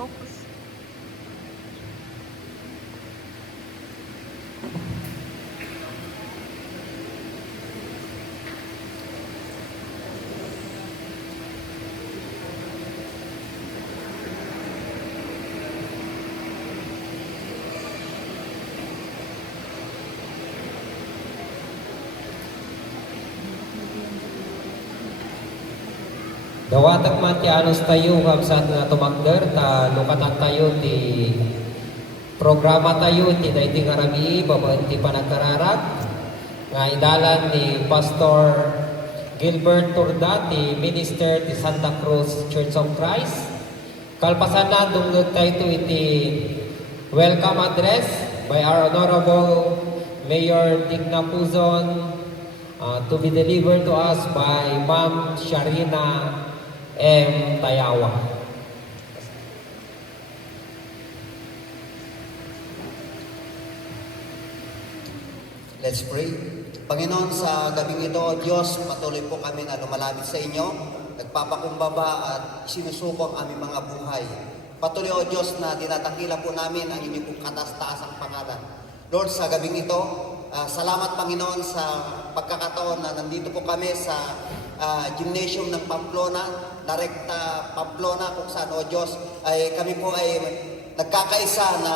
Focus. Dawatag man ti anos tayo kamsat nga tumagder ta lukatan tayo ti programa tayo ti dayti karami babaan ti panagkararat nga idalan ni Pastor Gilbert Turda ti Minister ti Santa Cruz Church of Christ. Kalpasan na dunglod tayo iti welcome address by our Honorable Mayor Digna Puzon to be delivered to us by Ma'am Sharina M. Tayawa. Let's pray. Panginoon, sa gabing ito, O Diyos, patuloy po kami na lumalapit sa inyo, nagpapakumbaba at sinusuko ang aming mga buhay. Patuloy, O Diyos, na dinatakila po namin ang inyong pong kataas-taasang pangalan. Lord, sa gabing ito, salamat Panginoon sa pagkakataon na nandito po kami sa gymnasium ng Pamplona, Recta Pamplona, kung saan, O Diyos, ay kami po ay nagkakaisa na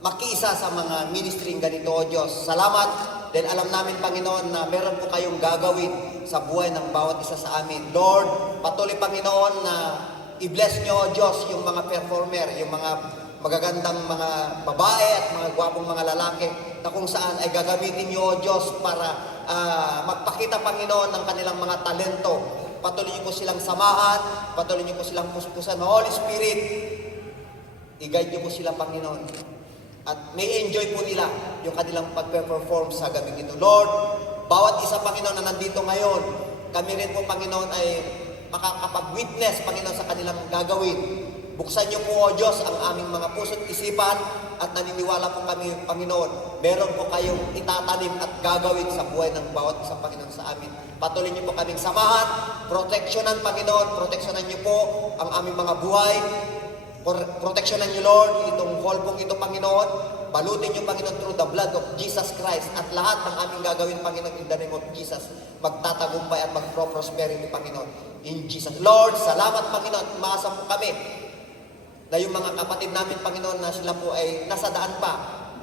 makiisa sa mga ministering ganito, O Diyos. Salamat dahil alam namin, Panginoon, na meron po kayong gagawin sa buhay ng bawat isa sa amin. Lord, patuloy, Panginoon, na i-bless nyo, O Diyos, yung mga performer, yung mga magagandang mga babae at mga gwapong mga lalaki na kung saan ay gagamitin nyo, O Diyos, para magpakita, Panginoon, ng kanilang mga talento. Patuloy nyo po silang samahan, patuloy nyo po silang puspusan. Holy Spirit, i-guide nyo po sila, Panginoon. At may enjoy po nila yung kanilang pag-perform sa gabi ito. Lord, bawat isa, Panginoon, na nandito ngayon, kami rin po, Panginoon, ay makakapag-witness, Panginoon, sa kanilang gagawin. Buksan niyo po, O Diyos, ang aming mga puso't isipan at naniniwala po kami, Panginoon, meron po kayong itatanim at gagawin sa buhay ng bawat isang Panginoon sa amin. Patuloy niyo po kaming samahan, proteksyonan, Panginoon, proteksyonan niyo po ang aming mga buhay, proteksyonan niyo, Lord, itong hall pong ito, Panginoon, balutin niyo, Panginoon, through the blood of Jesus Christ at lahat ng aming gagawin, Panginoon, in the name of Jesus, magtatagumpay at mag-prosperity, Panginoon, in Jesus. Lord, salamat, Panginoon, umaasa po kami na yung mga kapatid namin, Panginoon, na sila po ay nasa daan pa,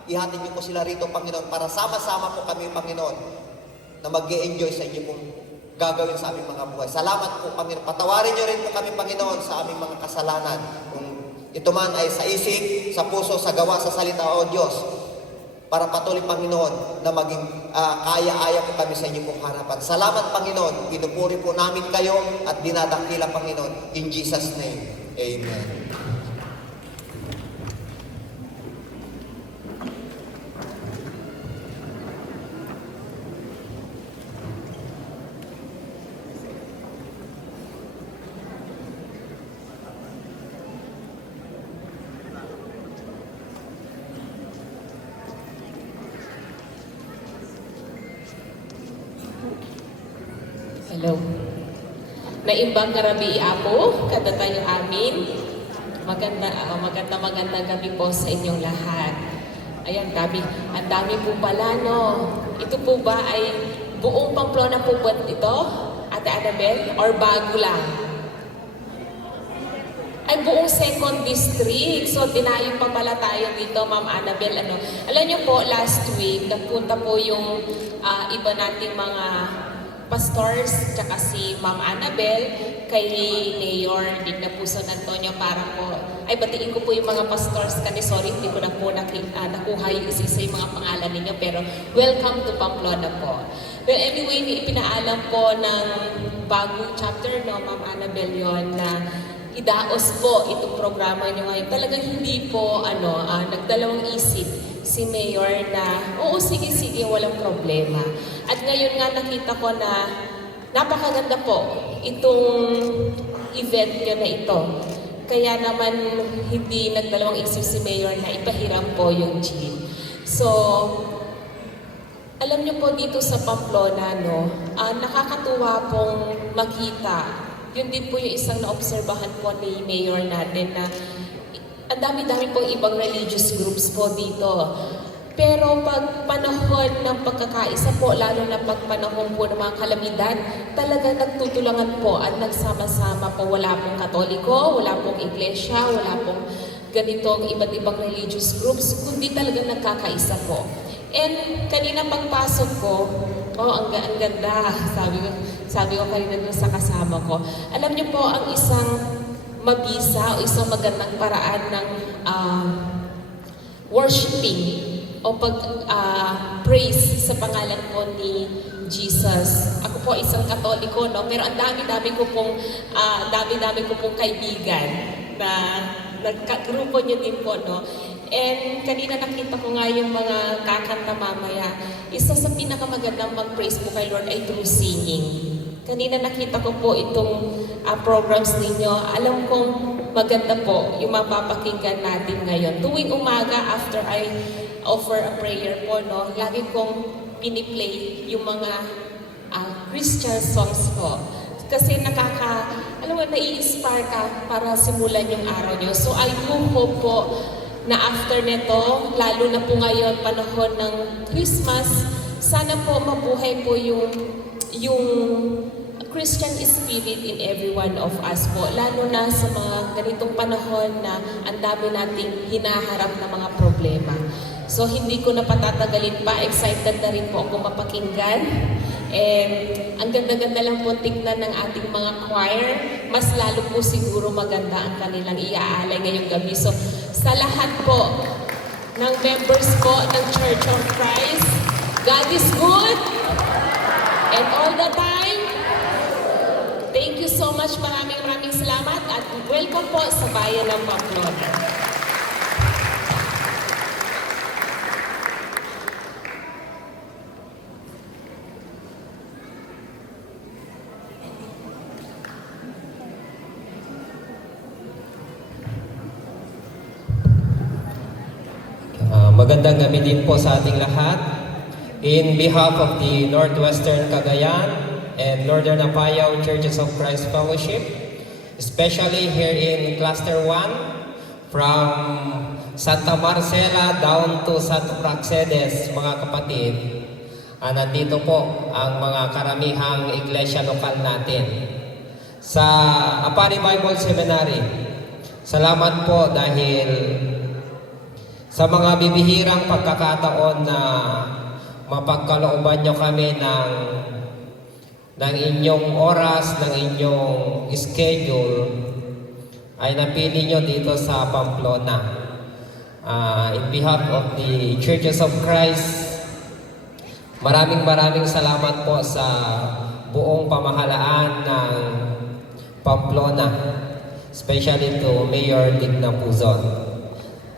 ihatid niyo po sila rito, Panginoon, para sama-sama po kami, Panginoon, na mag-e-enjoy sa inyo pong gagawin sa aming mga buhay. Salamat po, Panginoon. Patawarin niyo rin po kami, Panginoon, sa aming mga kasalanan. Kung ito man ay sa isip, sa puso, sa gawa, sa salita, O Diyos, para patuloy, Panginoon, na maging kaya-aya po kami sa inyo pong harapan. Salamat, Panginoon. Pinupuri po namin kayo at dinadakila, Panginoon. In Jesus' name, Amen. Hello. Naimbang karabi ako, kada tayo amin. Magandang gabi po sa inyong lahat. Ayan, ang dami po pala, no? Ito po ba ay buong Pamplona po ba ito, Ate Annabel? Or bago lang? Ay, buong second district. So, dinayo pa pala tayo dito, Ma'am Annabel. Alam niyo po, last week, nagpunta po yung iba nating mga pastors, tsaka si Ma'am Annabel, kay Mayor Digna Puzon Antonio para po, ay batiin ko po yung mga pastors kasi sorry, hindi ko na po nakuha yung isa-isa yung mga pangalan ninyo, pero welcome to Pamplona po. Well, anyway, ipinaalam po ng bagong chapter, no, Ma'am Annabel, yon na idaos po itong programa nyo ngayon. Talagang hindi po, nagdalawang isip si Mayor na, oo, sige, walang problema. At ngayon nga nakita ko na napakaganda po itong event nyo na ito. Kaya naman hindi nagdalawang isip si Mayor na ipahiram po yung gym. So, alam niyo po dito sa Pamplona, no, nakakatuwa pong makita yun din po yung isang naobserbahan po ni Mayor natin na ang dami-dami pong ibang religious groups po dito. Pero pag panahon ng pagkakaisa po, lalo na pag panahon po ng mga kalamidad, talaga nagtutulungan po at nagsama-sama po. Wala pong Katoliko, wala pong Iglesia, wala pong ganitong iba't ibang religious groups, kundi talaga nagkakaisa po. And kanina pagpasok ko, ang ganda, sabi ko kanina dun sa kasama ko. Alam niyo po, ang isang mabisa o isang magandang paraan ng worshiping o praise sa pangalan po ni Jesus. Ako po isang Katoliko, no? Pero ang dami-dami ko pong kaibigan na nagkagrupo niyo din po, no? And kanina nakita ko nga yung mga kakanta mamaya. Isa sa pinakamagandang mag-praise po kay Lord ay through singing. Kanina nakita ko po itong programs ninyo. Alam kong maganda po yung mapapakinggan natin ngayon. Tuwing umaga after I offer a prayer po, no, lagi kong piniplay yung mga Christian songs po. Kasi nai-inspire ka para simulan yung araw nyo. So I do hope po na after nito, lalo na po ngayon, panahon ng Christmas, sana po mabuhay po yung Christian spirit in every one of us po. Lalo na sa mga ganitong panahon na ang dami nating hinaharap na mga problema. So hindi ko na patatagalin pa, excited na rin po ako mapakinggan. And ang ganda-ganda lang po tingnan ng ating mga choir. Mas lalo po siguro maganda ang kanilang iaalay ngayong gabi. So sa lahat po ng members po ng Church of Christ, God is good and all the time. Thank you so much. Maraming salamat at welcome po sa bayan ng Pamplona. Magandang gabi din po sa ating lahat. In behalf of the Northwestern Cagayan and Northern Apayao Churches of Christ Fellowship, especially here in Cluster 1, from Santa Marcela down to Santo Praxedes, mga kapatid, nandito po ang mga karamihang iglesia lokal natin. Sa Apari Bible Seminary, salamat po dahil sa mga bibihirang pagkakataon na mapagkalooban nyo kami ng inyong oras, ng inyong schedule, ay napili nyo dito sa Pamplona. In behalf of the Churches of Christ, maraming salamat po sa buong pamahalaan ng Pamplona, especially to Mayor Digna Puzon.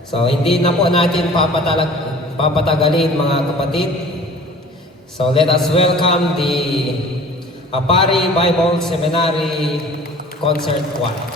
So, hindi na po natin papatagalin mga kapatid. So, let us welcome the Apari Bible Seminary Concert 1.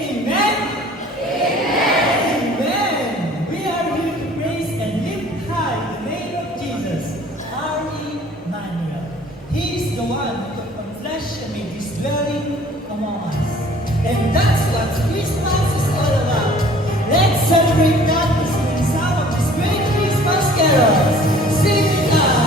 Amen. Amen. We are here to praise and lift high the name of Jesus, our Emmanuel. He is the one who took on flesh and made his dwelling among us. And that's what Christmas is all about. Let's celebrate that with some of these great Christmas carols. Sing with us.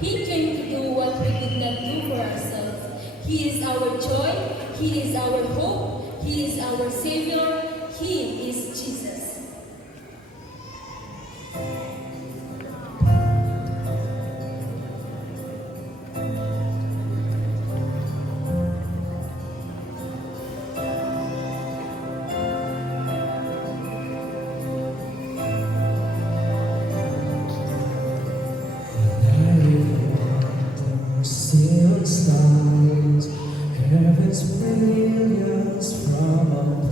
He came to do what we did not do for ourselves. He is our joy. He is our hope. He is our Savior. He is Jesus. Still stars, heaven's brilliance from above.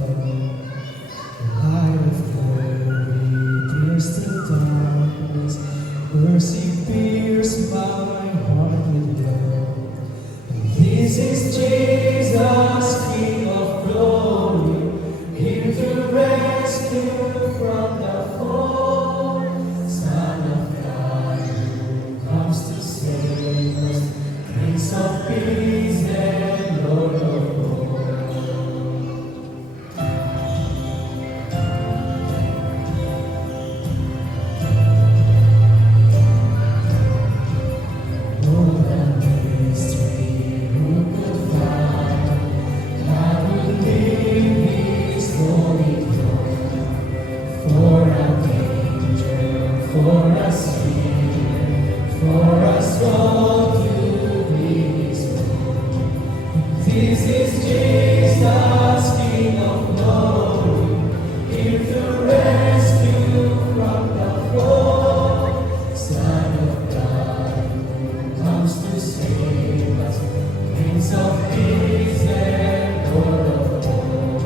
Light of glory pierced the darkness. Mercy pierced my heart with love. This is Jesus, King of glory, here to rescue from the fall. Son of God, who comes to save us. Prince of Peace and Lord of Lords. Oh, the mystery, who could find? God will give His holy throne for our danger, for us fear, for us all to. This is Jesus, King of glory, here to rescue from the fall. Son of God, who comes to save us, Prince of Peace and Lord of Lords.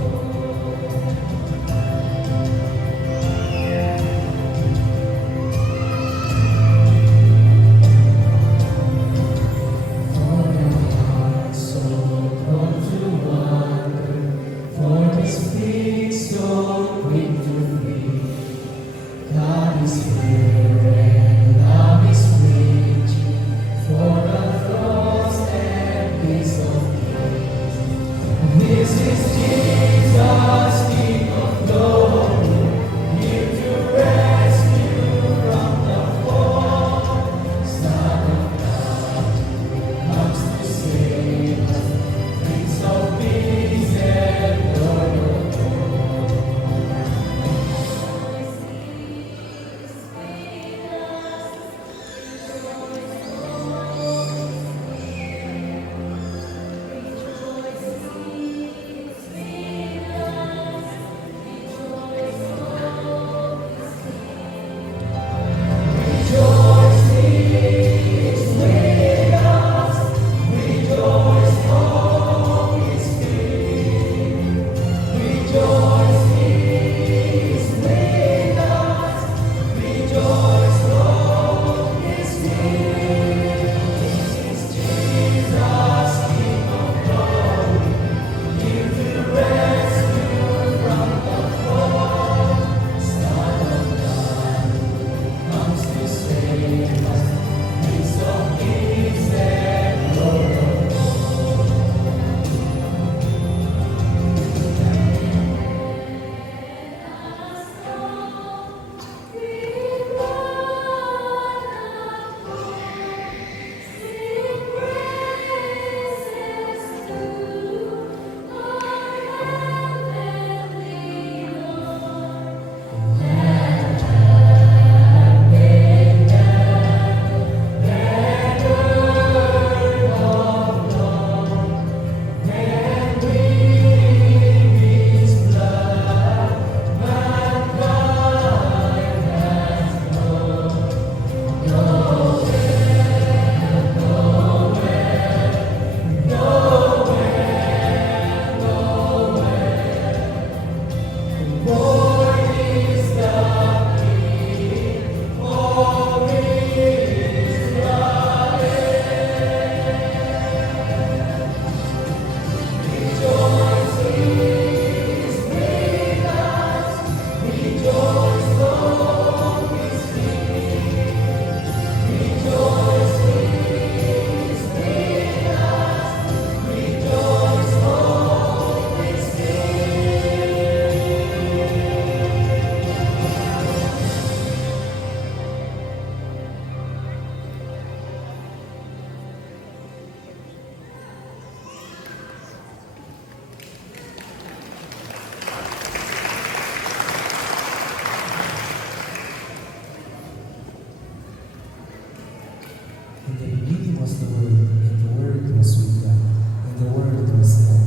In the beginning was the Word, and the Word was with God, and the Word was God.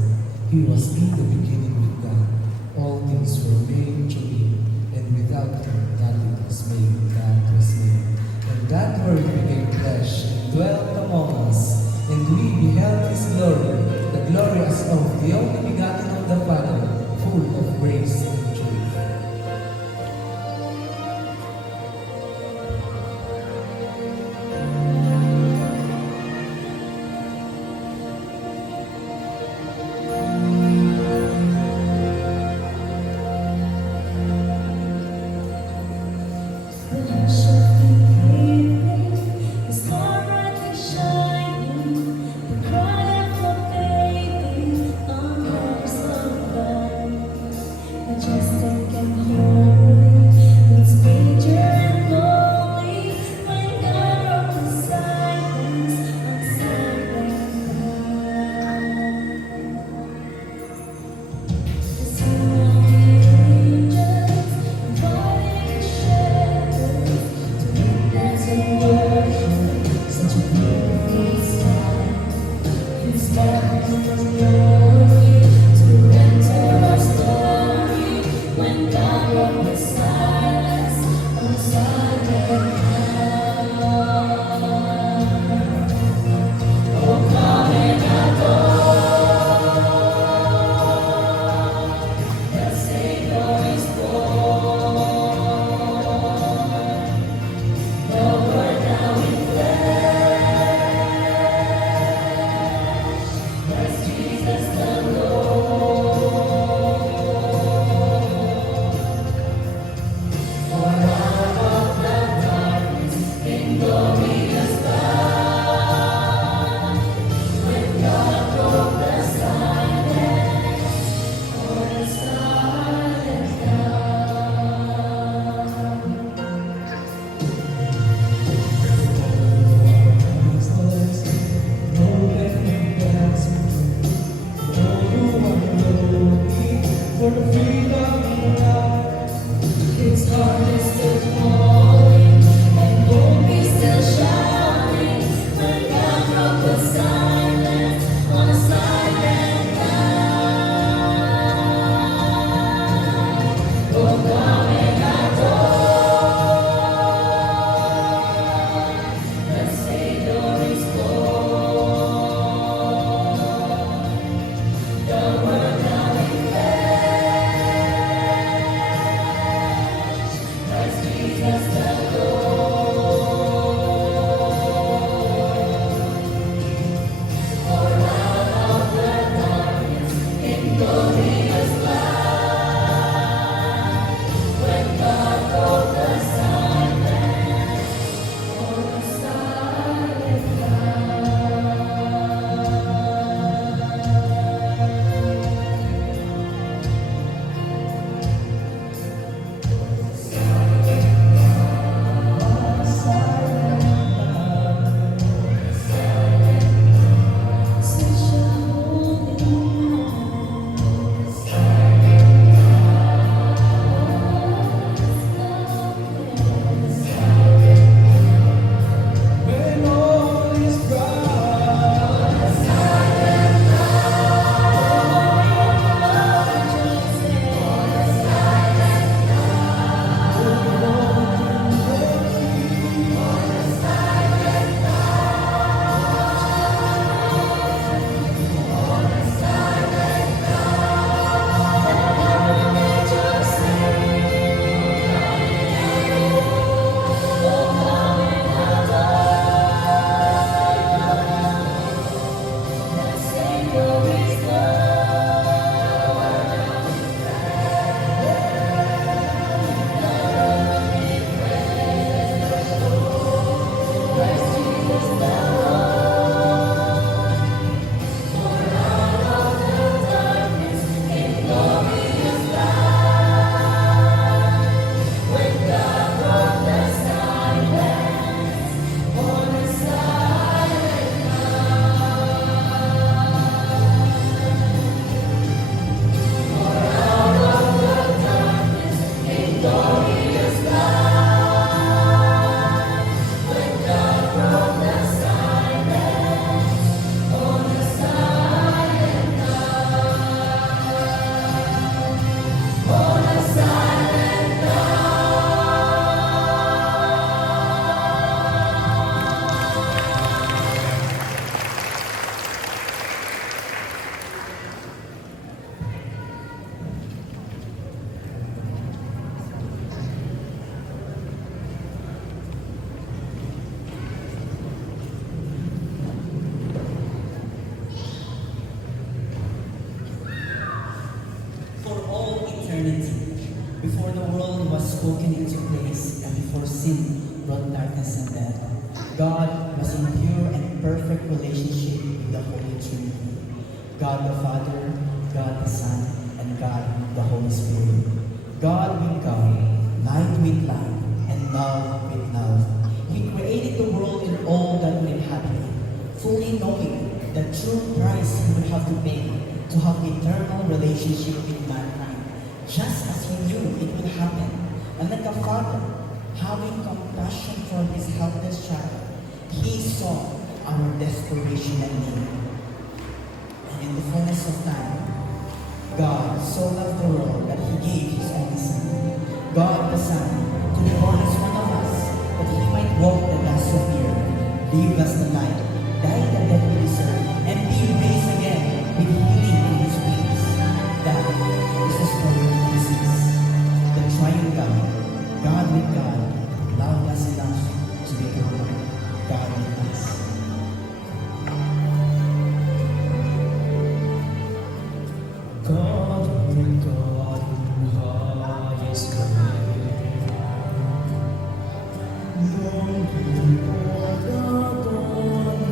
He was in the beginning with God. All things were made through Him, and without Him nothing was made that was made. And that Word became flesh and dwelt among us, and we beheld His glory, the glory as of the only begotten of the Father, full of grace and truth. When darkness and death. God was in pure and perfect relationship with the Holy Trinity. God the Father, God the Son, and God the Holy Spirit. God with God, light with light, and love with love. He created the world and all that would inhabit it, fully knowing the true price he would have to pay to have eternal relationship with mankind, just as he knew it would happen. And like a father, having compassion for his helpless child, he saw our desperation and need. And in the fullness of time, God so loved the world that he gave his only Son, God the Son, to be born as one of us, that he might walk the dust of the earth, live as the light, die the death we deserve, and be raised again with healing in his wings. That is the story of Jesus, the triune God, God with God, loved us enough to become God with us. God with God, who highest Lord, we pour out on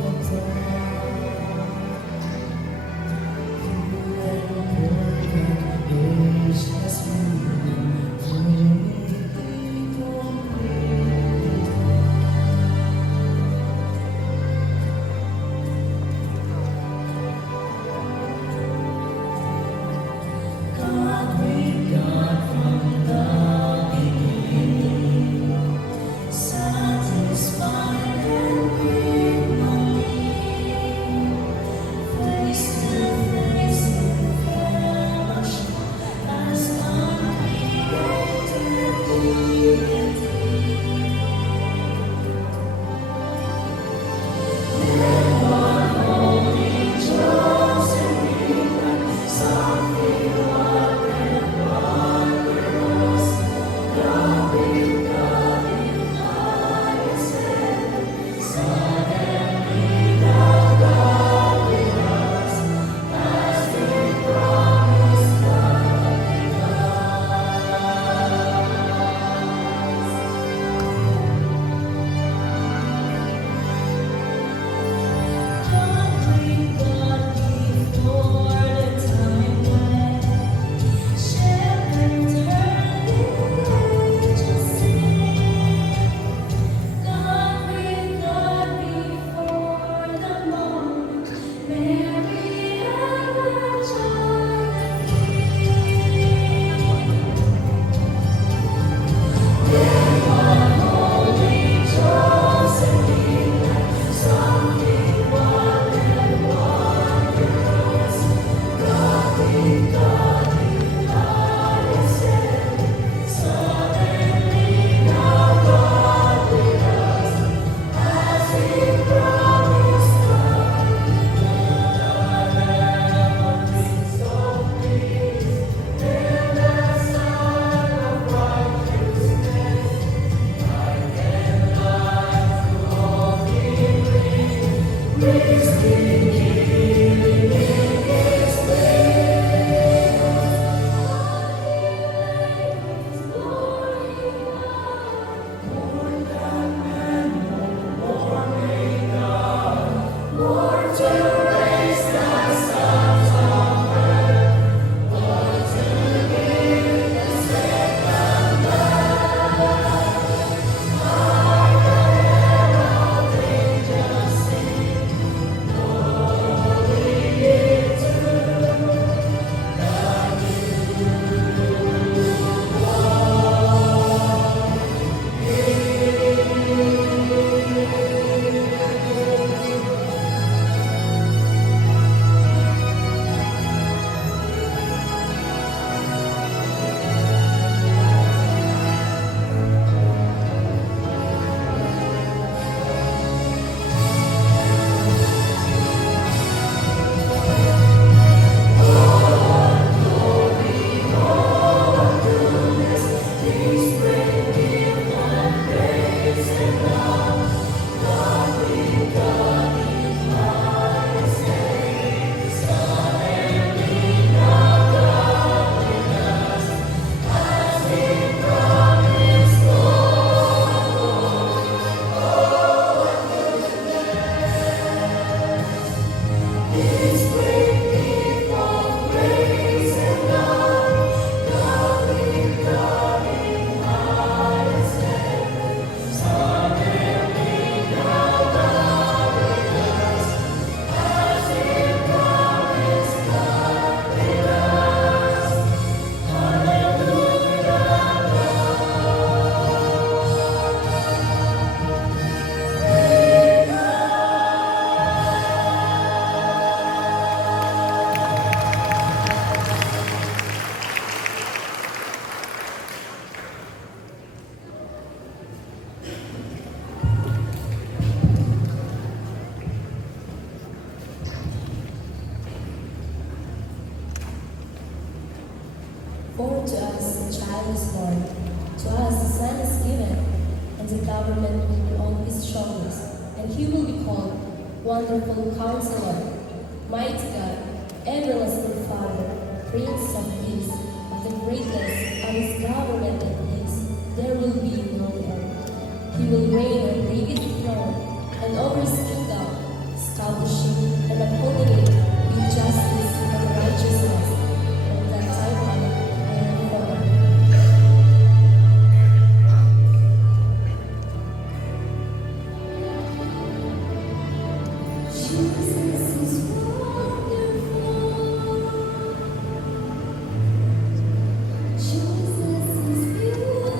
child is born. To us a son is given, and the government will be on his shoulders, and he will be called Wonderful Counselor, Mighty God, Everlasting Father, Prince of Peace. Of the greatness of his government and peace, there will be no end. He will reign on David's throne and over his kingdom, establishing and upholding it with justice and righteousness from that time on and forever. Jesus is wonderful. Jesus is beautiful.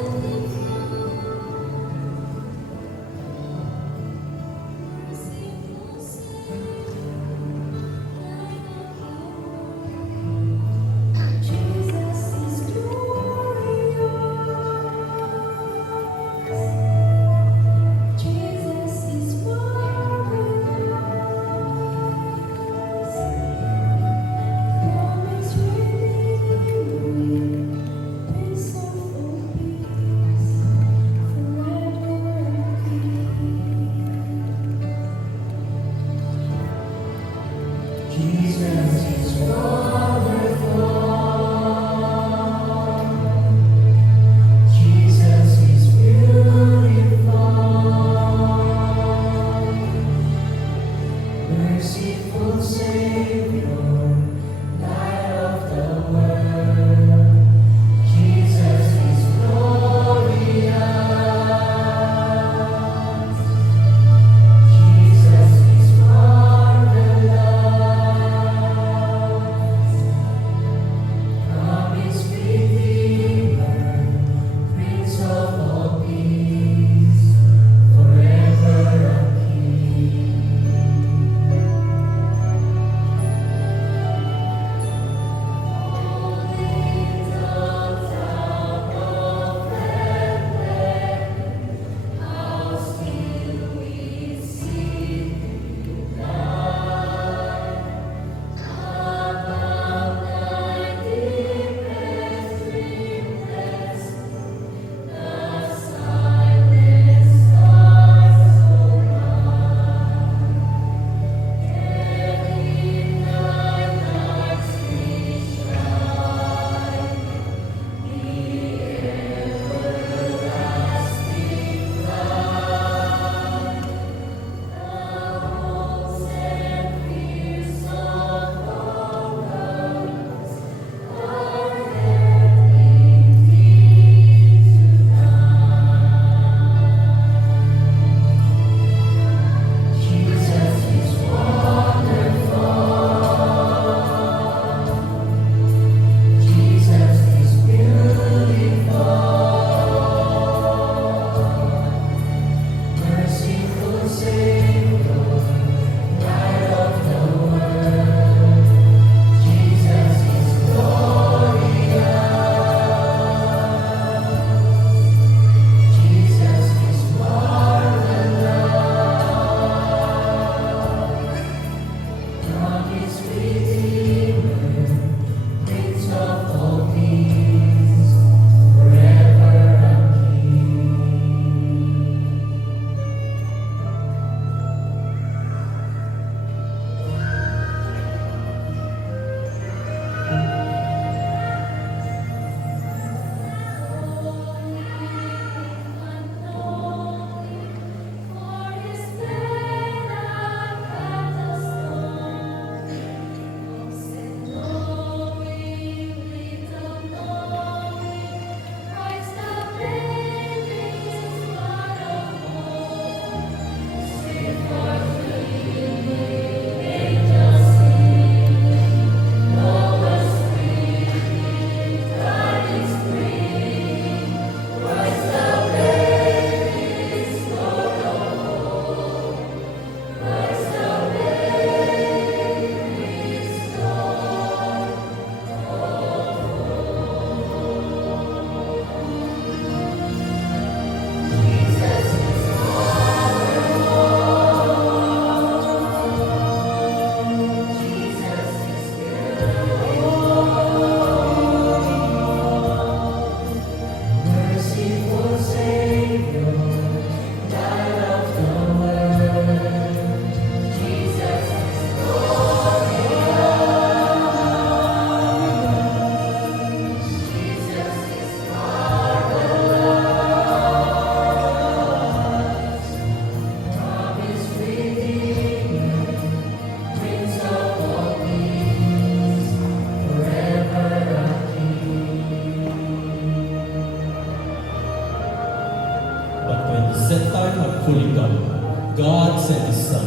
God sent His Son,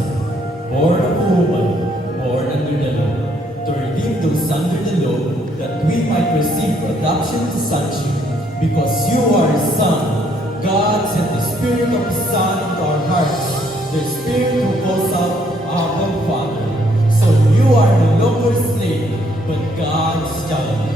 born of a woman, born under the law, to redeem those under the law, that we might receive adoption to sonship. Because you are His Son, God sent the Spirit of His Son into our hearts, the Spirit who calls out, Abba, Father. So you are no longer a slave, but God's child.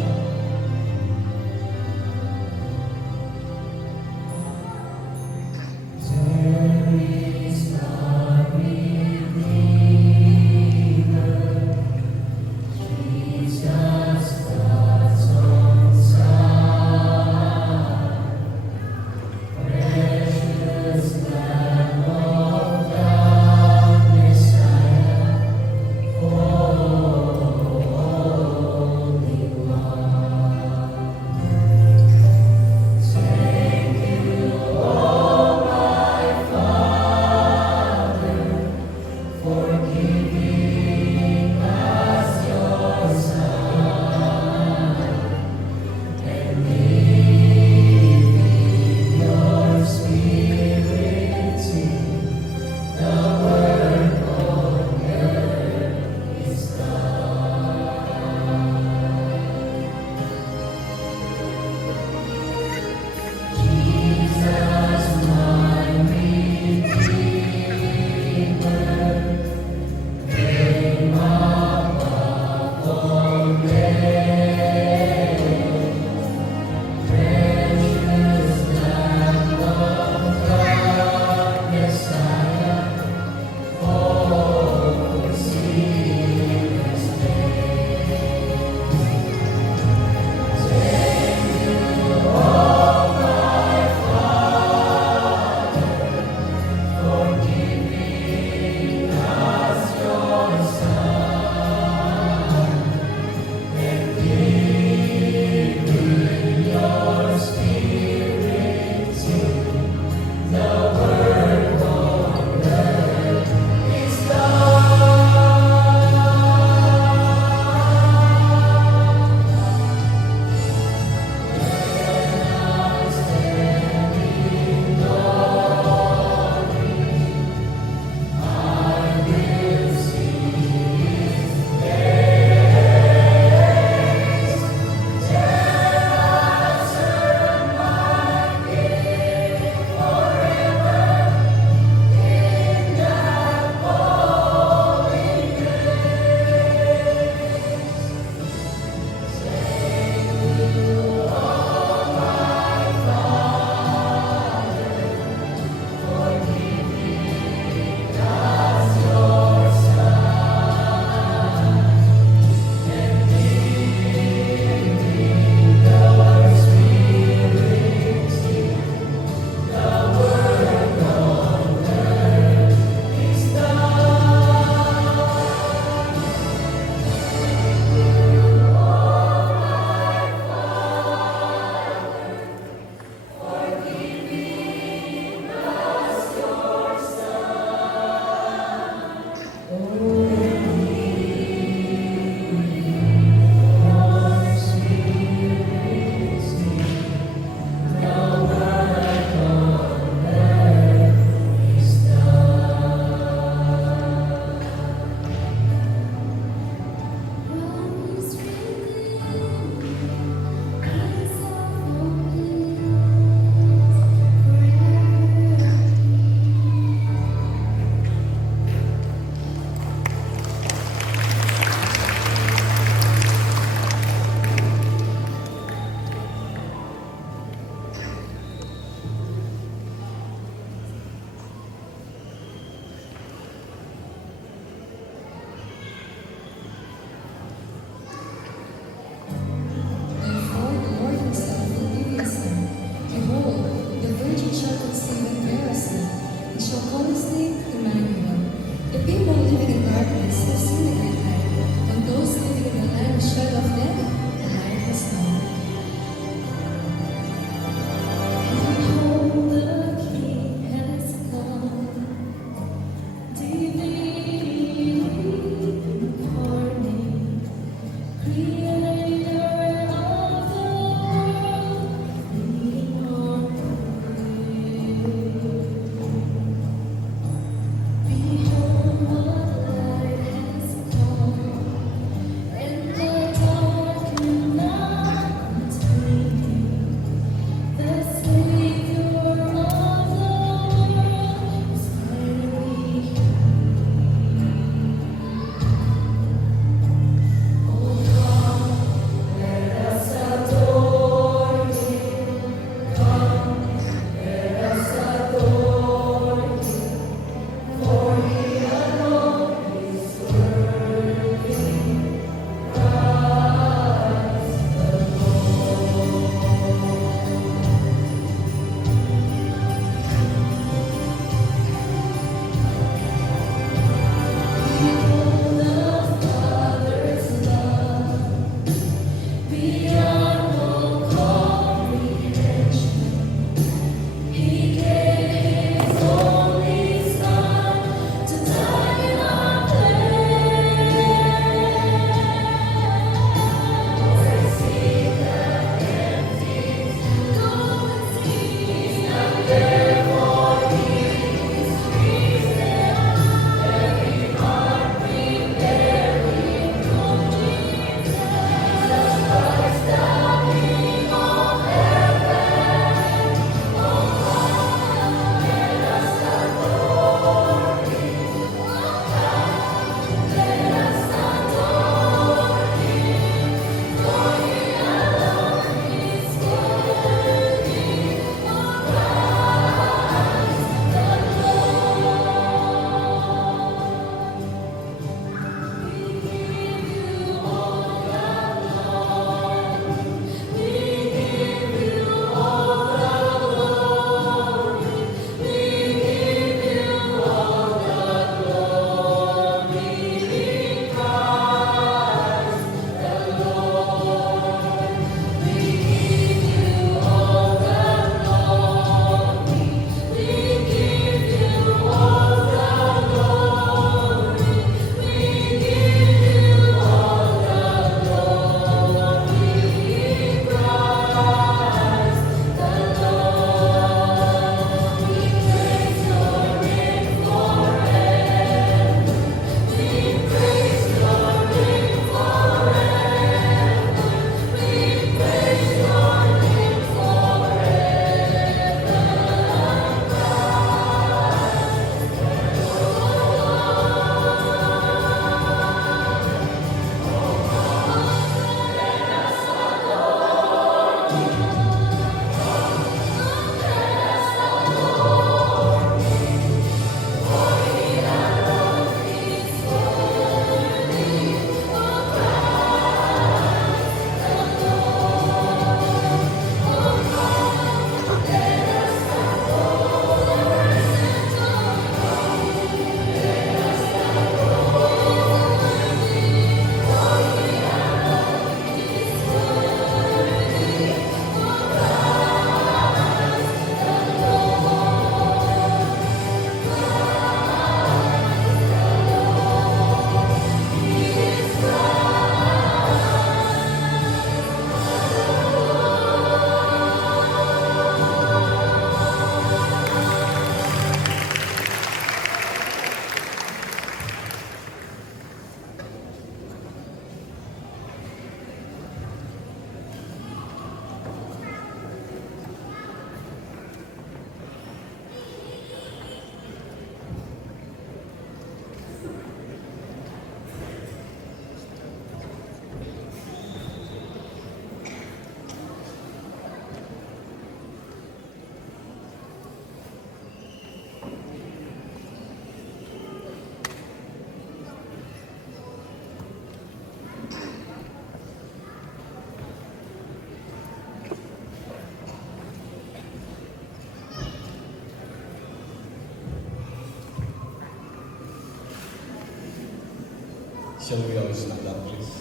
Shall we all stand up, please?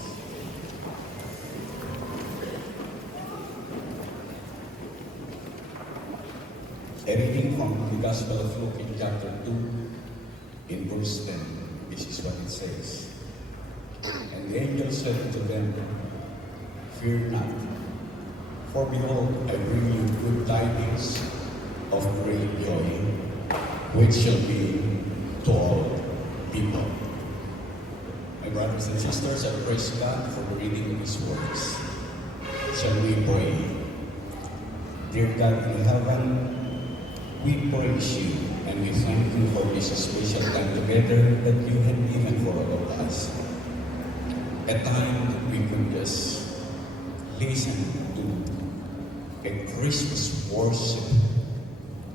A reading from the Gospel of Luke in chapter 2, in verse 10. This is what it says. And the angel said to them, Fear not, for behold, I bring you good tidings of great joy, which shall be to all people. My brothers and sisters, I praise God for the reading of His words. Shall we pray? Dear God in heaven, we praise you and we thank you for this special time together that you have given for all of us. A time that we could just listen to a Christmas worship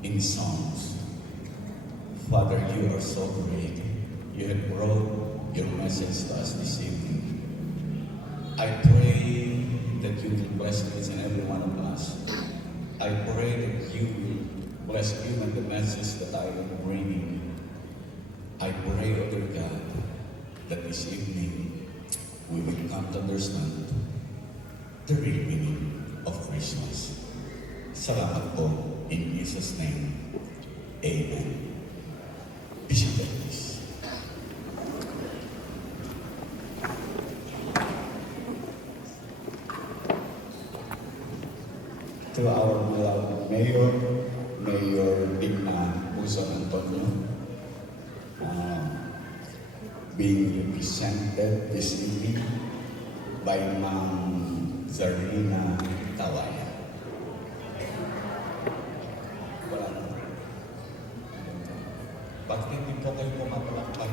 in songs. Father, you are so great. You have brought your message to us this evening. I pray that you will bless each and every one of us. I pray that you will bless even the message that I am bringing. I pray, O dear God, that this evening we will come to understand the real meaning of Christmas. Salamat po in Jesus' name. Amen. Be seated, please. To our beloved Mayor Digna Uson Antonio, being represented this evening by Ma'am Zarina Tawaya. Wala na. Bakit hindi po kayo pumapalakpak?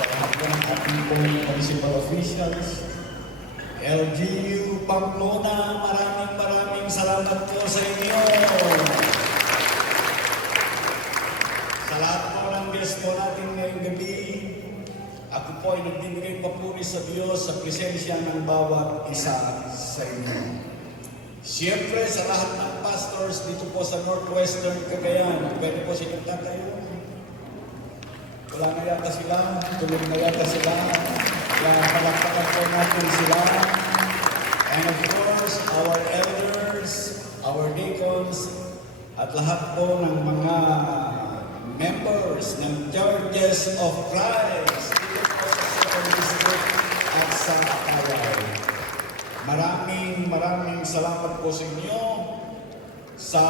Sa lahat po ng ating pong municipal officials, LGU Pamplona, maraming salamat po sa inyo. Sa lahat po ng guest po natin ngayong gabi, ako po ay nagbibigay papuri sa Diyos sa presensya ng bawat isa sa inyo. Siyempre sa lahat ng pastors dito po sa Northwestern Cagayan, pwede po silang tatayo. Wala na yata sila, tuloy na yata sila. Kaya palakpakan po natin sila. And of course, our elders, our deacons, at lahat po ng mga members ng Churches of Christ dito po sa Second District at sa Akayay. Maraming salamat po sa inyo sa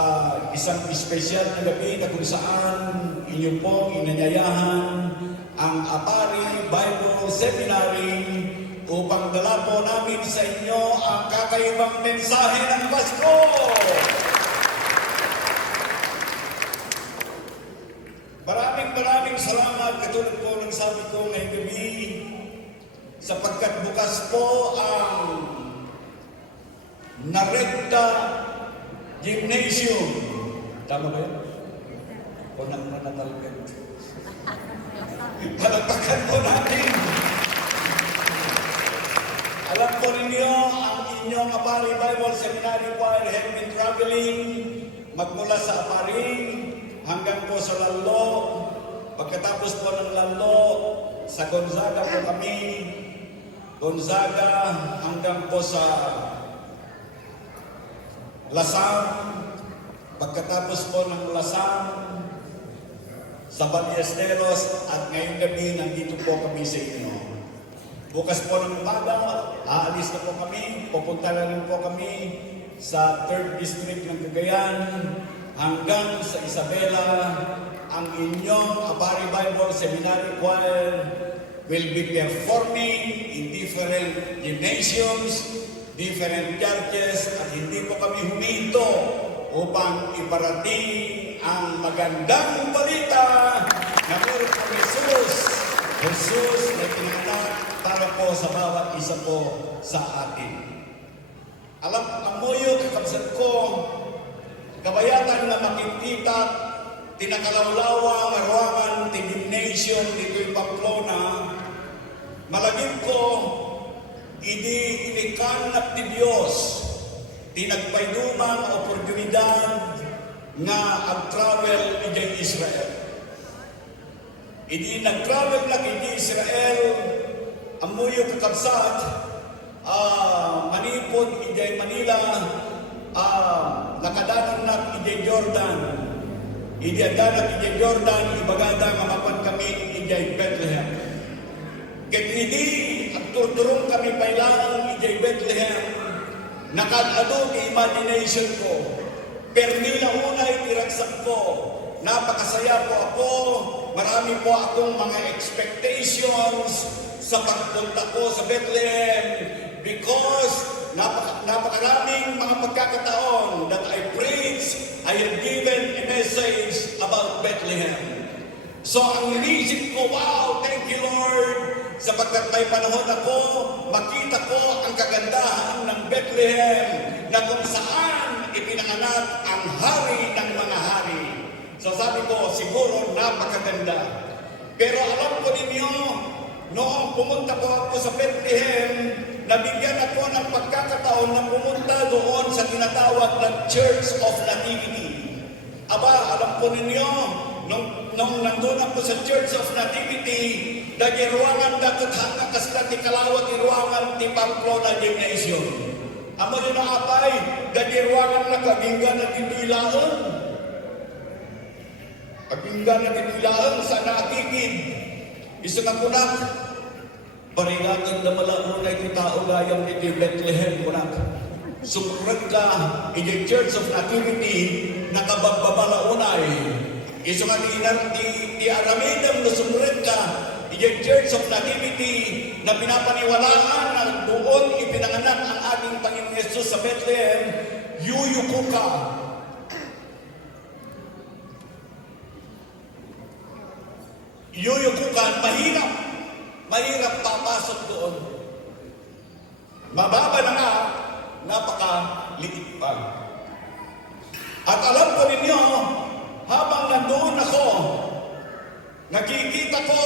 isang espesyal na gabi na kung saan inyo pong inanyayahan ang Apari Bible Seminary upang dala po namin sa inyo ang kakaibang mensahe ng Pasko. Maraming salamat, katulad po ng sabi ko ngayong gabi, sapagkat bukas po ang Narekta Gymnasium. Tama ba yun? O natalagad? Palagpakan po natin. Alam po ninyo, ang inyong Apari Bible Seminary Choir have been traveling magmula sa Apari hanggang po sa Lalo. Pagkatapos po ng Lalo, sa Gonzaga po kami. Gonzaga hanggang po sa Lasang. Pagkatapos po ng Lasang, sa Ballesteros, at ngayong gabi nandito po kami sa inyo. Bukas po ng umaga, aalis na po kami, pupunta na rin po kami sa 3rd District ng Cagayan hanggang sa Isabela. Ang inyong Apari Bible Seminary Choir will be performing in different gymnasiums, different churches, at hindi po kami huminto upang iparating ang magandang balita na meron po Jesus na pinanganak para po sa bawat isa po sa atin. Alam mo yun, kakabsat ko, kabayatan na makikita, tinakalawlawang arawangan ti gymnasium dito'y Pamplona, malagim ko, inikanap ti Diyos, tinagpaydumang oportunidad nga ang travel ni Israel. Idi nag-travel lang idi Israel, amuyo kakabsat, manipod idi Manila, nakadanan na idi Jordan. Idi adanak idi Jordan, ibagada nga mapan kami idi Bethlehem. Ket idi agturturong kami pailang idi Bethlehem, nakadado ti imagination ko. Permila unay tiragsak ko. Napakasaya po ako. Marami po akong mga expectations sa pagpunta ko sa Bethlehem because napakaraming mga pagkakataon that I preach, I have given a message about Bethlehem. So ang inisip ko, wow, thank you Lord, sapagkat may panahon ako, makita ko ang kagandahan ng Bethlehem na kung saan ipinanganak ang hari ng mga hari. So sabi ko, siguro napakaganda. Pero alam ko ninyo, noong pumunta po ako sa Bethlehem, nabigyan ako ng pagkakataon na pumunta doon sa tinatawag na Church of Nativity. Aba, alam po ninyo, nung nandun ako sa Church of Nativity, dagi ruangan dapat hanggang kasla ti kalawat ti ruangan ti Pamplona Gymnasium. Amo yun ang apay, dagi ruangan na kabinggan na tituilaan. Kabinggan na tituilaan sa natigid. Isa nga kunak, parilagan na malaunay ti tao gayang iti Bethlehem kunak. Sumurag ka, iti Church of Nativity, nakabagbabalaunay. Isa nga ti aramidam na sumurag ka, iti Church of Nativity, na pinapaniwalaan na doon ipinanganak ang ating Panginoon Yesus sa Bethlehem, yuyuko ka. Yuyukukan, mahirap papasok doon. Mababa na nga, napakaliit pa. At alam ko ninyo, habang nandoon ako, nakikita ko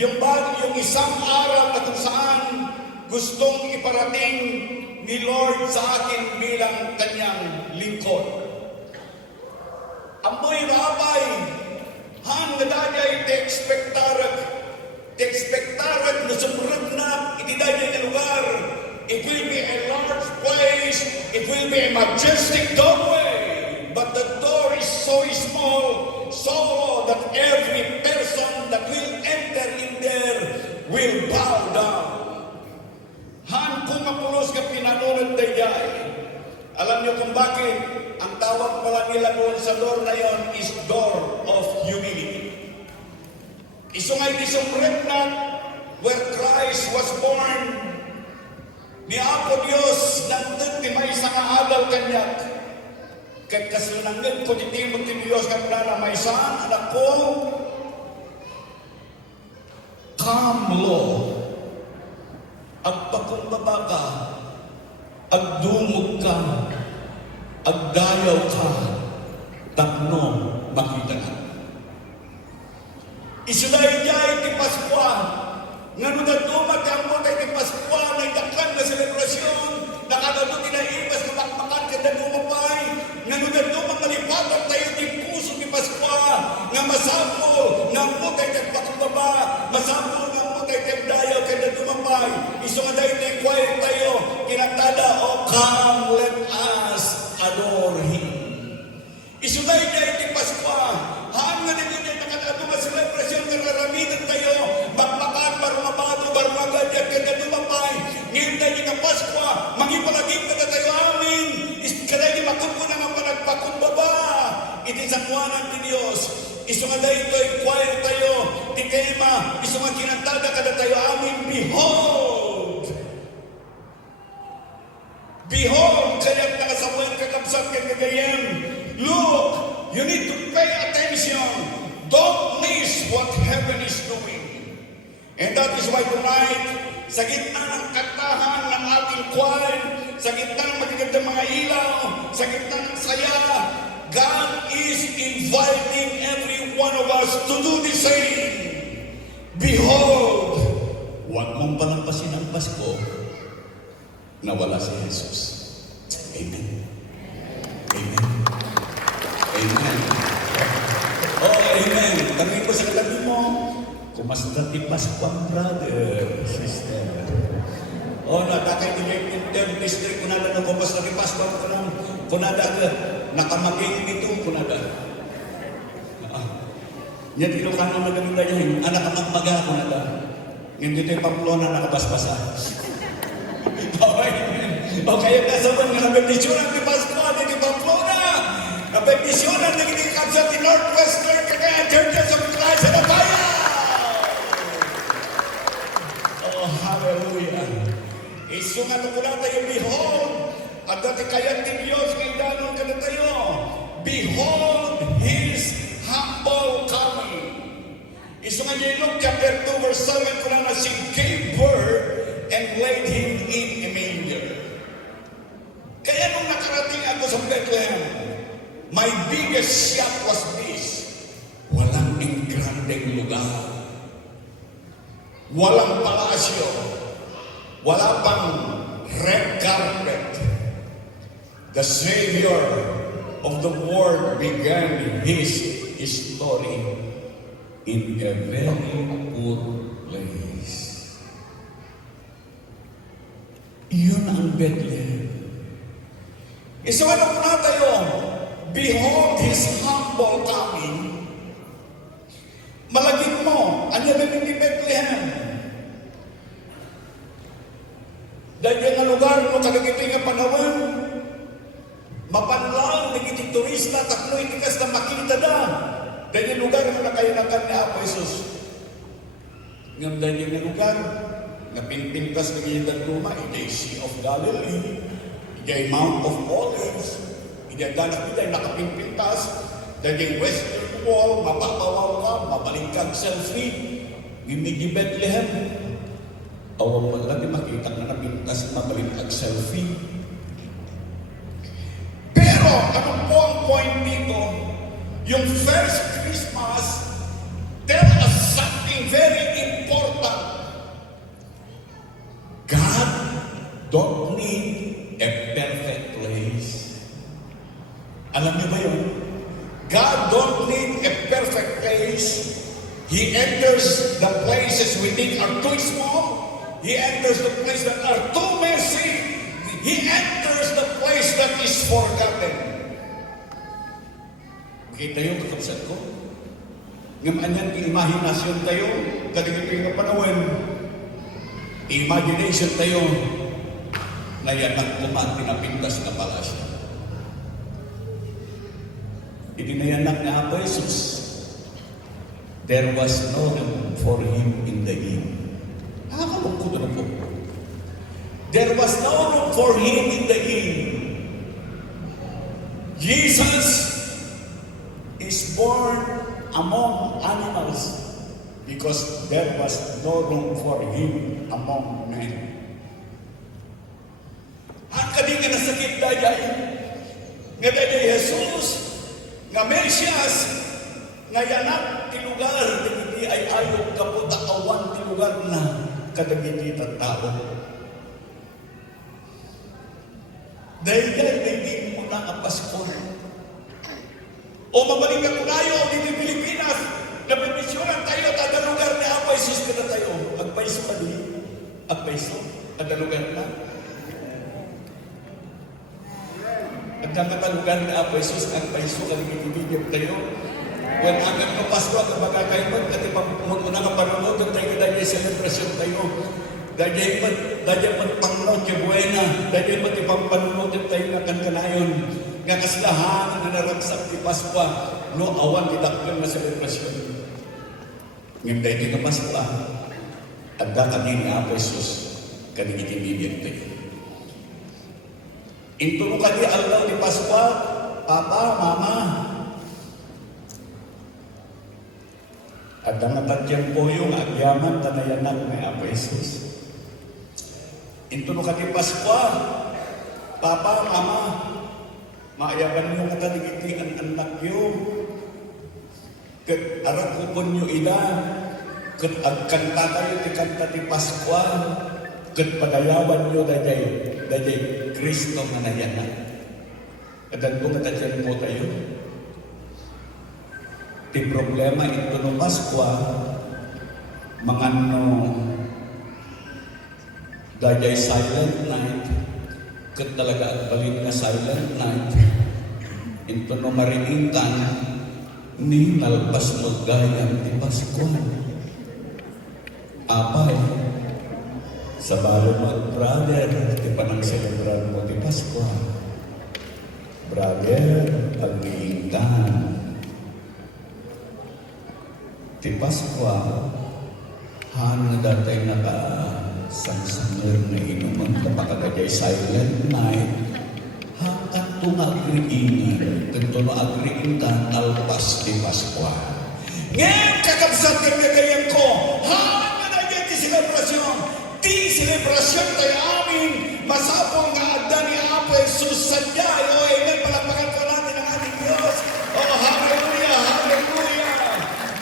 yung isang araw na kung saan gustong iparating ni Lord sa akin bilang kanyang lingkod. Amoy maabay, hanggang dagay te expectarat na sumurag na itidagay na lugar. It will be a large place, it will be a majestic doorway, but the door is so small, so low that every person that will enter in there will bow down. Han kung mapulos ka pinanunod dayay. Alam niyo kung bakit? Ang tawag pala nila doon sa door na yon is door of humility. Isungay di sumrep na where Christ was born. Ni Apo Dios nandun ti may isang adal kanyak. Kaya kasunangin ko titimog ti Dios kanila may isang anak ko. Come Lord. Agpakumbaba ka. Agdumog ka. Agdayaw ka, tapno makita na. Isulay-jay ti Paskwa, nga nung nagdumat ang mo kay ti Paskwa, na itaklan na selebrasyon, nakagado tinaimas na makmakan ka na dumapay, nga nung nagdumat malipatak tayo ti puso ti Paskwa, nga masapol, nga mo kay nagpakababa, masapol nga mo kay dayaw kay na dumapay, iso nga dahil na choir tayo, kinantada, O come, let us adore Him. Isulay niya iti Paskwa. Hanggang na niya nakadado nga celebration ng raramitan tayo. Magmakan, barumabado, barumagad, at kaya dumapay. Ngayon na niya Paskwa. Mangipalaging ka na tayo amin. Kada niya makumuna nga panagpakumbaba. Iti sangwanan ti Diyos. Iso nga dahil ito'y choir tayo. Ti tema. Iso nga kinantada kada tayo amin. Behold! Behold, kaya't nakasabuhin kakabsat kay kagayem. Look, you need to pay attention. Don't miss what heaven is doing. And that is why tonight, sa gitna ng kantahan ng ating choir, sa gitna ng magagandang mga ilaw, sa gitna ng saya, God is inviting every one of us to do the same. Behold, huwag mong palampasin ang Pasko, nawala si Jesus. Amen. Amen. Amen. Oh, amen. Tanungin ko sa katabi mo, kumusta ti Pascual, brother, sister? O, natakay ni Inter District, kunada na kumusta ti Pascual, kunada ka, nakamaging nito, kunada. Yan, Ilocano na ganun yan, anak ka magmaga, kunada. Ngayon dito yung Pamplona, nakabaspasa. Okay, o kaya kasaban nga nabendisyonan ni Pascual, ni Pamplona. Nabendisyonan na kinikapsa ni Northwestern kaya Churches of Christ na fire! Oh, hallelujah! Isungan ko na tayo, behold, at dati kaya ti Diyos ngayon danon ka na tayo. Behold His humble coming. Isungan niyo Luke chapter 2 verse 7 ko na she gave birth and laid Him in a manger. Kaya nung nakarating ako sa Bethlehem, my biggest shock was this. Walang engrandeng lugar. Walang palasyo. Wala pang red carpet. The Savior of the world began His story in a very poor place. Iyon ang Bethlehem. Isawan na po na tayo. Behold His humble coming. Malagit mo, anya na ni Bethlehem. Dahil yung lugar mo kalagiti nga panahon, mapanlang, nagiti turista, taklo itikas na makita na. Dahil yung lugar mo na kayo nakan ni Apo Jesus. Ngayon dahil yung lugar, napinpintas ng iyong luma, iti Sea of Galilee, iti Mount of Olives, idadanak nila, nakapimpintas, dahil Western Wall, mapapawaw ka, mabalik kang selfie, gimigi Bethlehem. Awang mo natin makita na napintas, mabalik kang selfie. Pero, ano po ang point dito? Yung first Christmas, tell us something very important. God don't need a perfect place. Alam niyo ba yun? God don't need a perfect place. He enters the places we think are too small. He enters the place that are too messy. He enters the place that is forgotten. Kita yung kakapsat ko? Ngamanyan, imahinasyon tayo, kadigito yung panahon. Imagination tayo, na yan ang kumat, pinapintas na palasyo. Itinayanak na Apo Jesus. There was no room for Him in the inn. Nakakalungkot na po. There was no room for Him in the inn. Jesus is born among animals because there was no room for Him among men. Ang kadinga na sakit dayay, nga dayay Jesus, nga Mesias, nga yanak ti lugar, di ay ayok kaputa awan ti lugar na kadagiti tao. Dahil hindi mo na apaskon. O mabalik ka kunayo o dito Pilipinas, nabimisyonan tayo, tada lugar ni Apo Jesus ka na tayo. Agpaiso ka di, agpaiso, tada lugar na. Nagkakatalugan na Apo Jesus, ang paiso ka nagigibigyan tayo. When hanggang no Pasko, ang magkakain mo, kasi muna ka panunod, tayo dahil celebration tayo. Dahil man pang Noche Buena, dahil man ipang panunod tayo na kankanayon. Nga kaslahan na naragsak ti Pasko, no awan tidakpan na celebration. Ngayon dahil ti Pasko, at kami ni Apo Jesus, kanigigibigyan tayo. Intulong ka di alaw ni Pascua, Papa, Mama. At ang natatyan po yung agyaman tanayanan ni Apo Jesus. Intulong ka di Pascua, Papa, Mama. Maayaban nyo kataligiti ang anak nyo. Kat arakupon nyo ila. Kat agkanta kayo ti kanta ti Pascua. Kat padayawan nyo dajay Kristo nga nayanan. At ang kung natatyan po tayo, Ti problema ito no Paskwa, mga no, dayay silent night, kat talaga at balin na silent night, ito no mariningkan, ni nalpas magayang ti Paskwa. Apay, sa balo mo brother, ti panang celebrar mo ti Paskwa. Brother, pag-iingkan. Ti Paskwa, hana datay naka sansanger na inuman kapakagayay silent night, hakan to agriingan, kanto no agriingan alpas ti Paskwa. Ngayon kakabsat kami kayan ko, hana na yan ti selebrasyon, tayo amin, masapong nga agda ni Apo Jesus sadyay, o amen, palakpakan po natin ang ating Diyos. Oh, hallelujah, hallelujah.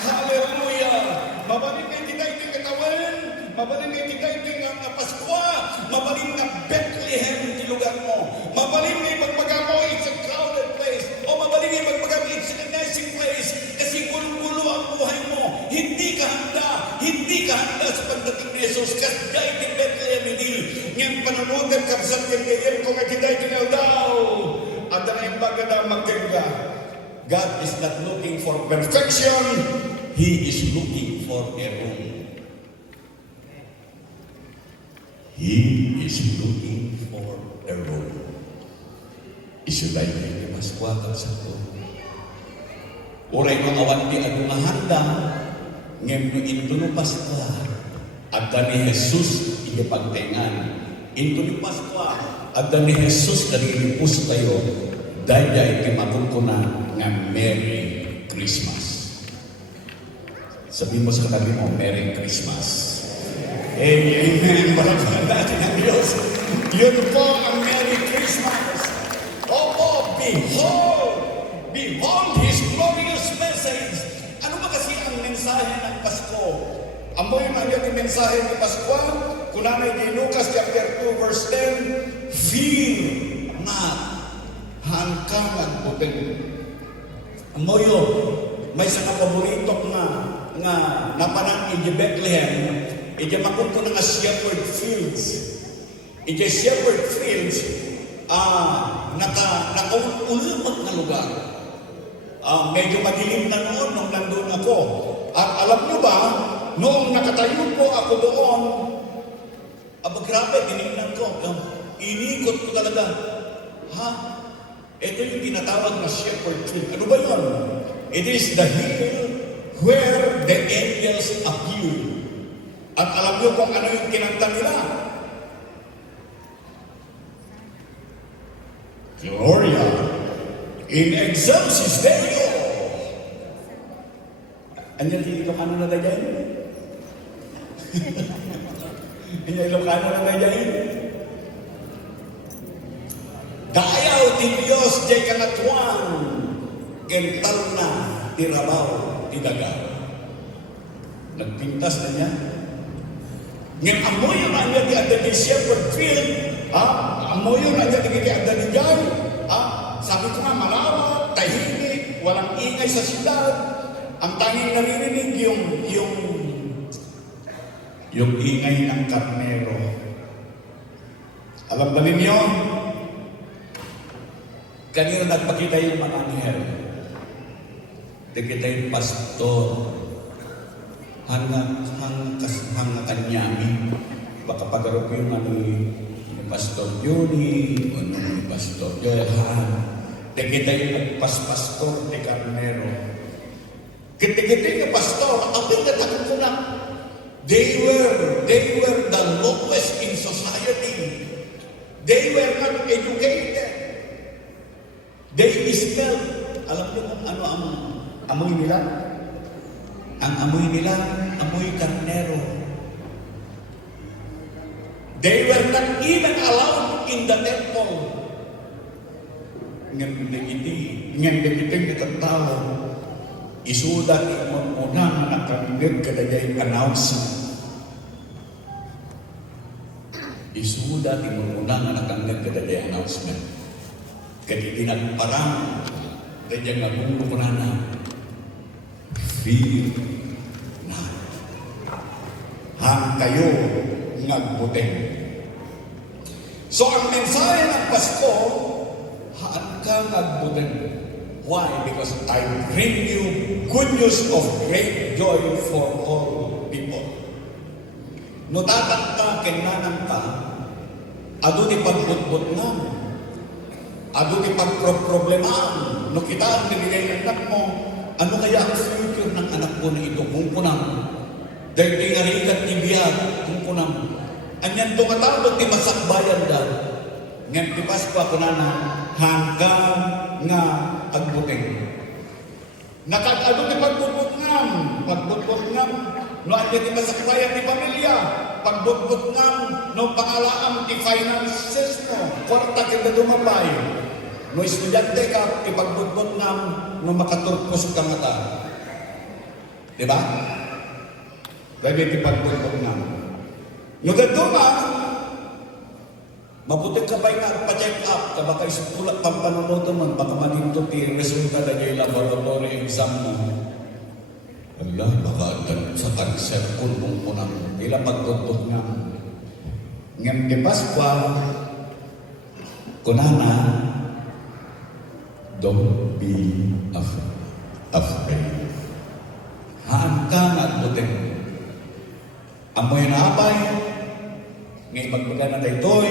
Hallelujah! Mabaling nga kita iting katawan, mabaling nga kita iting Paskwa, mabaling nga Bethlehem ti lugar mo, mabaling nga ipagpaga mo, it's a crowded place, o mabaling nga ipagpaga mo, it's a nice place, kasi gulo-gulo ang buhay mo, hindi ka handa sa pagdating ni Jesus, kasya iting Bethlehem, hindi, ngayon panunutin kapsat yung gayon kung nga kita iting daw, at na yung bagada magkagda. God is not looking for perfection, He is looking for a room. He is looking for a room. Isulay na yung Paskwa at sa to. Uray mga wanti at umahanda, ngayon ito no Paskwa, at ni Jesus ipagtengan. Ito ni Paskwa, at ni Jesus narilipos tayo, dahil iti makukuna nga Merry Christmas. Sabihin mo sa katabi mo, Merry Christmas. Amen. Malakpan natin ang Diyos. Yun po ang Merry Christmas. Opo, behold His glorious message. Ano ba kasi ang mensahe ng Pasko? Amoy man yung mensahe ng Pasko, kunanay di Lucas chapter 2 verse 10, fear not. Hangkang agbutin. Amoyo, may sa paborito nga napanang iji Bethlehem, iji makunto nga shepherd fields. Iji shepherd fields, nakaulumot na lugar. Medyo madilim na noon nung nandun ako. At alam nyo ba, noong nakatayo po ako doon, grabe, tinignan ko. Inikot ko talaga. Ito yung tinatawag na shepherd field. Ano ba yun? It is the hill where the angels appear. At alam niyo kung ano yung kinanta nila? Gloria in excelsis Deo. Ano dito ano na dyan? Ano Ilocano na dyan? Dayaw ti Diyos di kanatuan, kental na ti rabaw ti daga. Nagpintas na niya. Ngayon amoy yun na niya ti adda ti shepherd field, amoy yun na niya ti adda ni Jan, sabi ko nga malawak, tahimik, walang ingay sa siyudad. Ang tanging naririnig yung ingay ng karnero. Alam ba ninyo? Kanina nagpakita yung mga anghel. Nakita yung pastor. Hanga kanyami. Baka pagaro ko yung ni Pastor Johnny, o ni Pastor Johan. Nakita yung nagpaspastor ni Carnero. Kita-kita yung pastor, apil na takot ko na. They were the lowest in society. They were not educated. They smelled. Alam niyo kung ano ang amoy nila? Ang amoy nila, amoy karnero. They were not even allowed in the temple. Ngayon kita tao, isudat muna na nakanggag kadagay announcement. Isudat muna na nakanggag kadagay announcement. Kaya tinagparang, kaya nga bulo ko na. fear not. Hang kayo ngagbuteng. So ang mensahe ng Pasko, haan ka ngagbuteng. Why? Because I bring you good news of great joy for all people. No tatang ka, kinanang ka, ado di pagbutbut nga, ado di pagproblemahan, no kita ang nilagay ng anak mo, ano kaya ang future ng anak ko na ito, kung kunang, dahil tingarikat ni biyag, kung kunang, anyan to katabot di masakbayan da, ngayon di Pasko ako na hanggang nga agbuteng. Nakatado di pagbutbut ngam, no anya di masakbayan di pamilya, pagbutbut ngam, no pangalaam di finances mo, kwarta kita dumabay, no estudyante ka, di pagbutbut ngam, no makaturpos ka mata. Diba? Dahil di pagbutbut ngam. No gaduma, mabuti ka ba'y nagpa-check up, kabaka isukulat pampanunoto man, baka maninto ti resulta na yung laboratory exam mo. Allah, baka sa cancer kung punang pila pagtutok nga. Ngayon di Paskwa, kunana, don't be afraid. Haan ka nga agbutin. Amoy na apay, ngay magbaga na daytoy,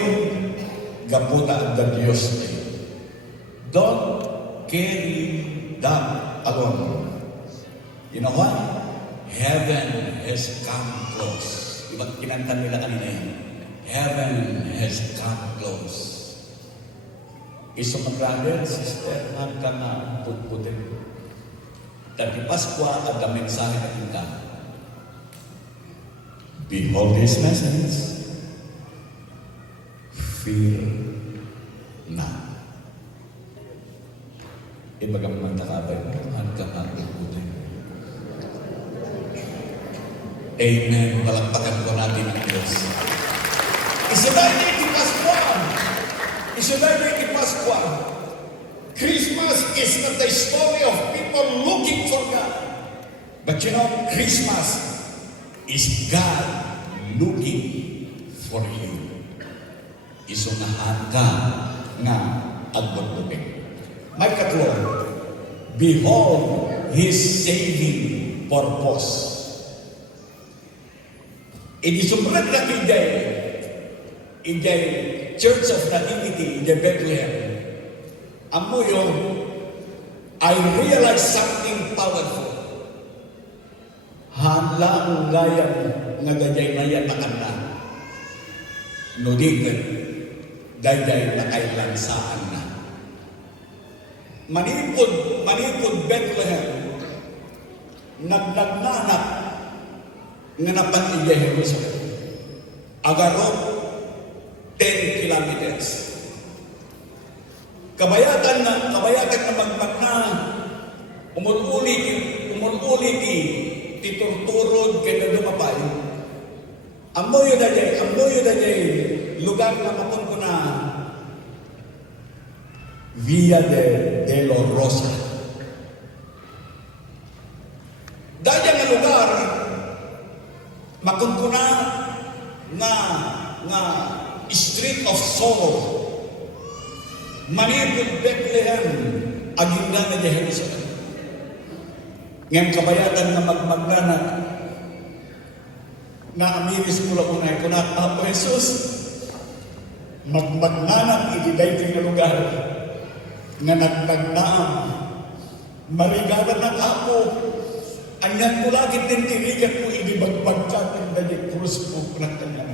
gaputa ang Diyos. Don't carry that alone. You know what? Heaven has come close. Diba kinanta nila kanina yan? Heaven has come close. Iso brother, sister, hanggang na putputin. Dati Paskwa at ang mensahe na kita. Behold this message. Fear not. Ibagang magtakabay mo, hanggang na putputin. Amen. Palagpagan ko natin ang Diyos. Isuday na iti Paskwa. Isuday na iti Paskwa. Christmas is not the story of people looking for God. But you know, Christmas is God looking for you. Isunahan ka nga agbutbuting. May katlo, behold His saving purpose. Idisumbrat na Ijay Church of Nativity, Ijay Bethlehem. Amo yung, I realized something powerful. Hanlang gayang nga gajay na yan nakanda. Nudigan, gajay na kailansaan na. Manipod Bethlehem, nagnagnanak nga napan iya Jerusalem. Agarot 10 kilometers. Kabayatan na magmagna umululi titurturod kaya dumapay. Amoyo da jay lugar na mapunta na Via de los Rosa. Dahil nga lugar makunkuna nga street of sorrow. Manipod Bethlehem aginda na Jerusalem. Ngayon kabayatan na magmagnanak na amiris mula unay ko na Apo Jesus magmagnanak ididay na lugar nga nagnagnaam marigalan ng Apo. Anyan ko lagi din tinigat mo inibagbagkat ng dali krus mo pinagtanyan.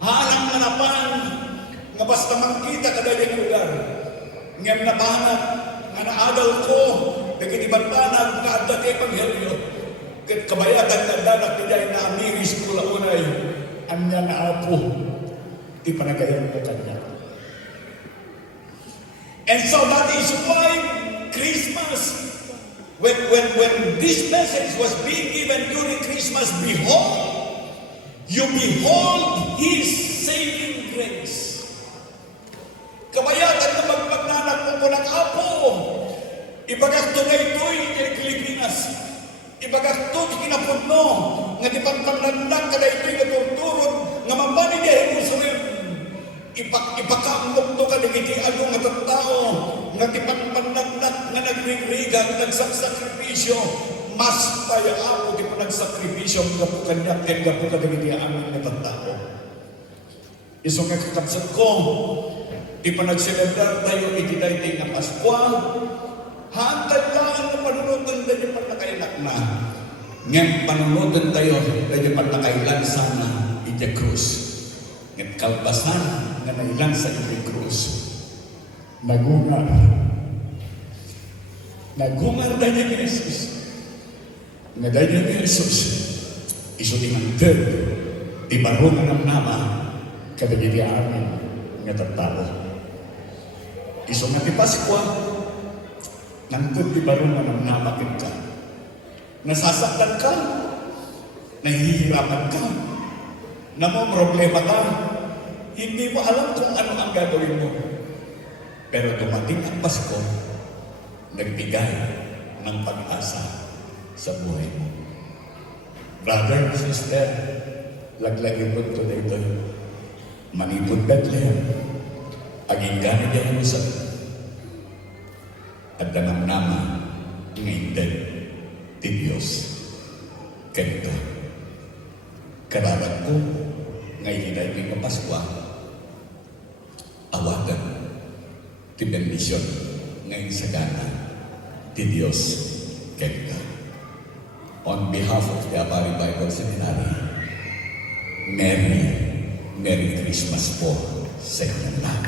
Hanang manapan nga basta makita ka dali ng lugar. Ngayon napahanap nga naagaw ko nagkitibantanag nga adda kay Panghelyo. Kat kabayatan ng danak nilay na amiris ko launay. Anyan na Apo di panagayan ko kanya. And so that is why Christmas, when this message was being given during Christmas, you behold His saving grace. Kabayatan na magpagnanak mo po ng Apo, ibagak tunay-tuy, nagsasakripisyo, mas tayo ako di pa nagsakripisyo ang gapo kanya, kaya gapo kadagiti amin na tao. Iso nga kakabsat ko, di pa nagselebrar tayo iti nga Paskwa, hantad lang na panunutan tayo pa nakainak na. Ngayon panunutan tayo pa nakailan sana iti krus. Ngayon kalbasan na nailan sa iti krus. Nagungar tayo ni Jesus. Nga tayo ni Jesus, iso tinangtid, di barungan ang nama, kadagiti amin nga tattao. Iso nga ti Paskwa, nangtid di barungan ang nama kita. Nasasaktan ka, nahihirapan ka, problema ka, hindi mo alam kung ano ang gagawin mo. Pero dumating ang Pasko, nagbigay ng pag-asa sa buhay mo. Brother, sister, laglagin mo ito dito. Manipod Bethlehem, aginggan niya mo sa at danam-nama ngayon ti Diyos. Ganito. Kararan ko, ngayon ay may Paskwa, awagan ti bendisyon ngayon sa gana ti Diyos. Ganito. On behalf of the Abari Bible Seminary, Merry Christmas po sa inyong lahat.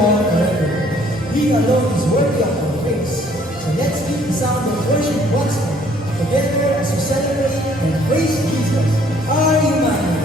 on forever. He alone is worthy of our praise. So let's keep the sound of worship once more, together as we celebrate and praise Jesus, our Emmanuel.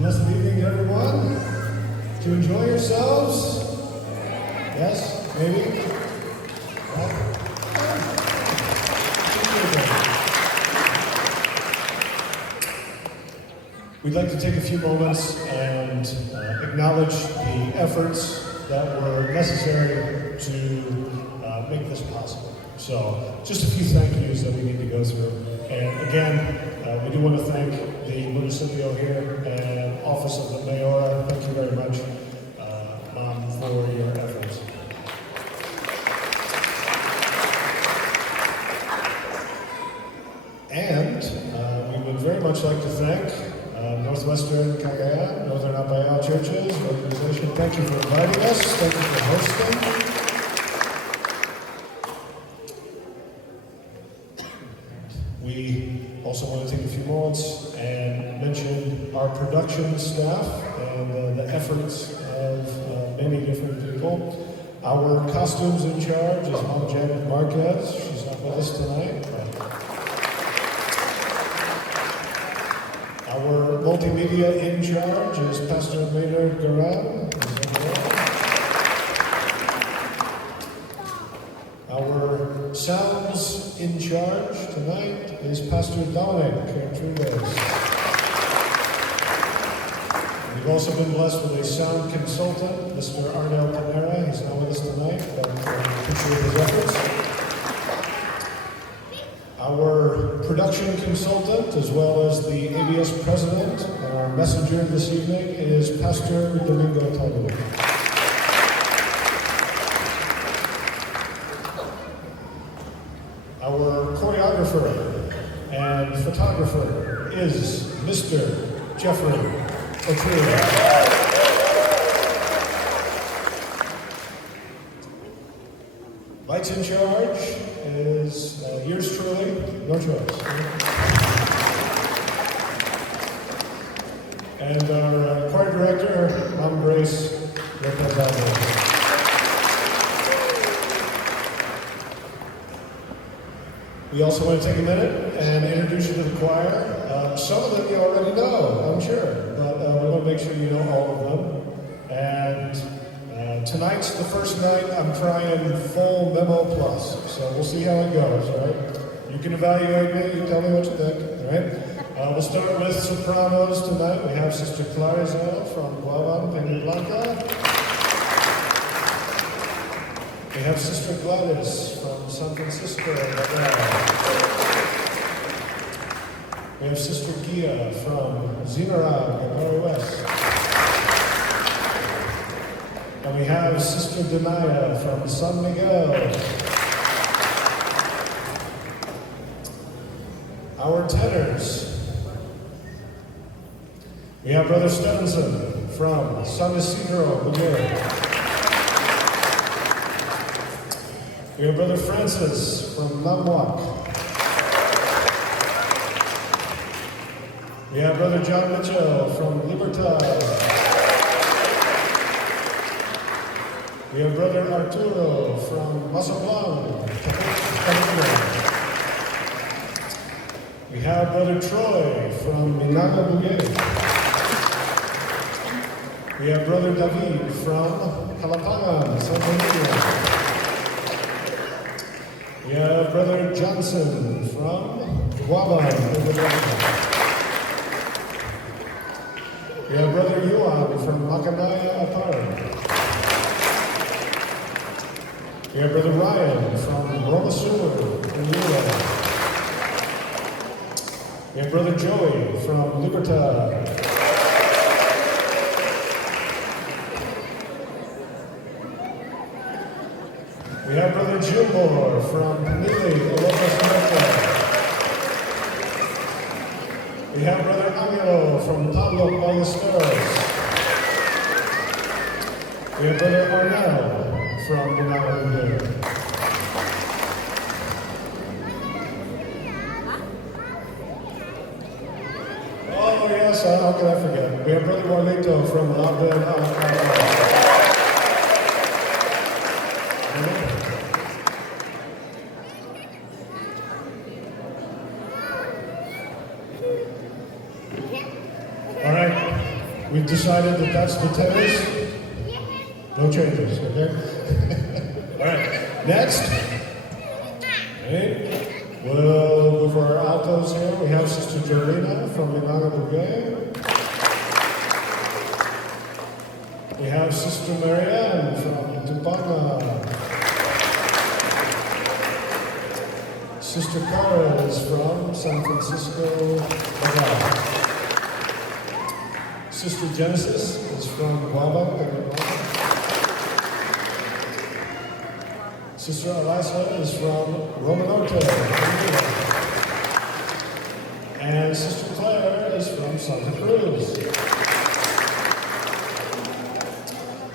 Blessed evening, everyone. Did you enjoy yourselves? Yes? Maybe? We'd like to take a few moments and acknowledge the efforts that were necessary to make this possible. So, just a few thank yous that we need to go through. And again, we do want to thank the Municipio here and Office of the Mayor. Thank you very much, Mom, for your efforts. And we would very much like to thank Northwestern Cagayan, Northern Apayao Churches organization. Thank you for inviting us. Thank you for hosting. We also want to take a few moments and mention our production staff and the efforts of many different people. Our costumes in charge is Mom Janet Marquez. She's not with us tonight. Our multimedia in charge is Pastor Maynard Garan. Our sounds in charge tonight is Pastor Dominic Cantrudez. We've also been blessed with a sound consultant, Mr. Arnel Panera. He's not with us tonight, but appreciate his efforts. Our production consultant, as well as the ABS president, and our messenger this evening is Pastor Domingo Talu. Our choreographer and photographer is Mr. Jeffrey Ochoa. Lights in charge is yours truly, no choice. And our choir director, Mom Grace Lopez. We also want to take a minute and introduce you to the choir. Some of them you already know, I'm sure, but we want to make sure you know all of them. And tonight's the first night I'm trying full Memo Plus, so we'll see how it goes, all right? You can evaluate me, you tell me what you think, all right? We'll start with sopranos tonight. We have Sister Clarizel from Guavan, Peña Blanca. We have Sister Gladys from San Francisco. We have Sister Gia from Zinarag, Gabari West. And we have Sister Denaya from San Miguel. Our tenors. We have Brother Stevenson from San Isidro, Bulgaria. We have Brother Francis from Namwak. We have Brother John Mitchell from Libertad. We have Brother Arturo from Mazatlan. We have Brother Troy from Minaga, Bulgaria. We have Brother David from Kalapangan, Santa Maria. We have Brother Johnson from Guaban, Indonesia. We have Brother Yuan from Makanaya, Apara. We have Brother Ryan from Romasur, in Europe. We have Brother Joey from Libertad. We have Brother Gilmore from Panili, Ilocos Norte. We have Brother Angelo from Pablo Ballesteros. We have Brother Arnell from Dinamo. Oh yes, how could I forget? We have Brother Marlito from Labden, Alabama. All right, we've decided that that's the tenors. No changes, okay? All right, next. Okay. We'll go for our altos here. We have Sister Jolina from Minaga, Bulgaria. We have Sister Marianne from Tupanga. Sister Cara is from San Francisco, Nevada. Sister Genesis is from Guava, Guatemala. Sister Eliza is from Romanote, and Sister Claire is from Santa Cruz.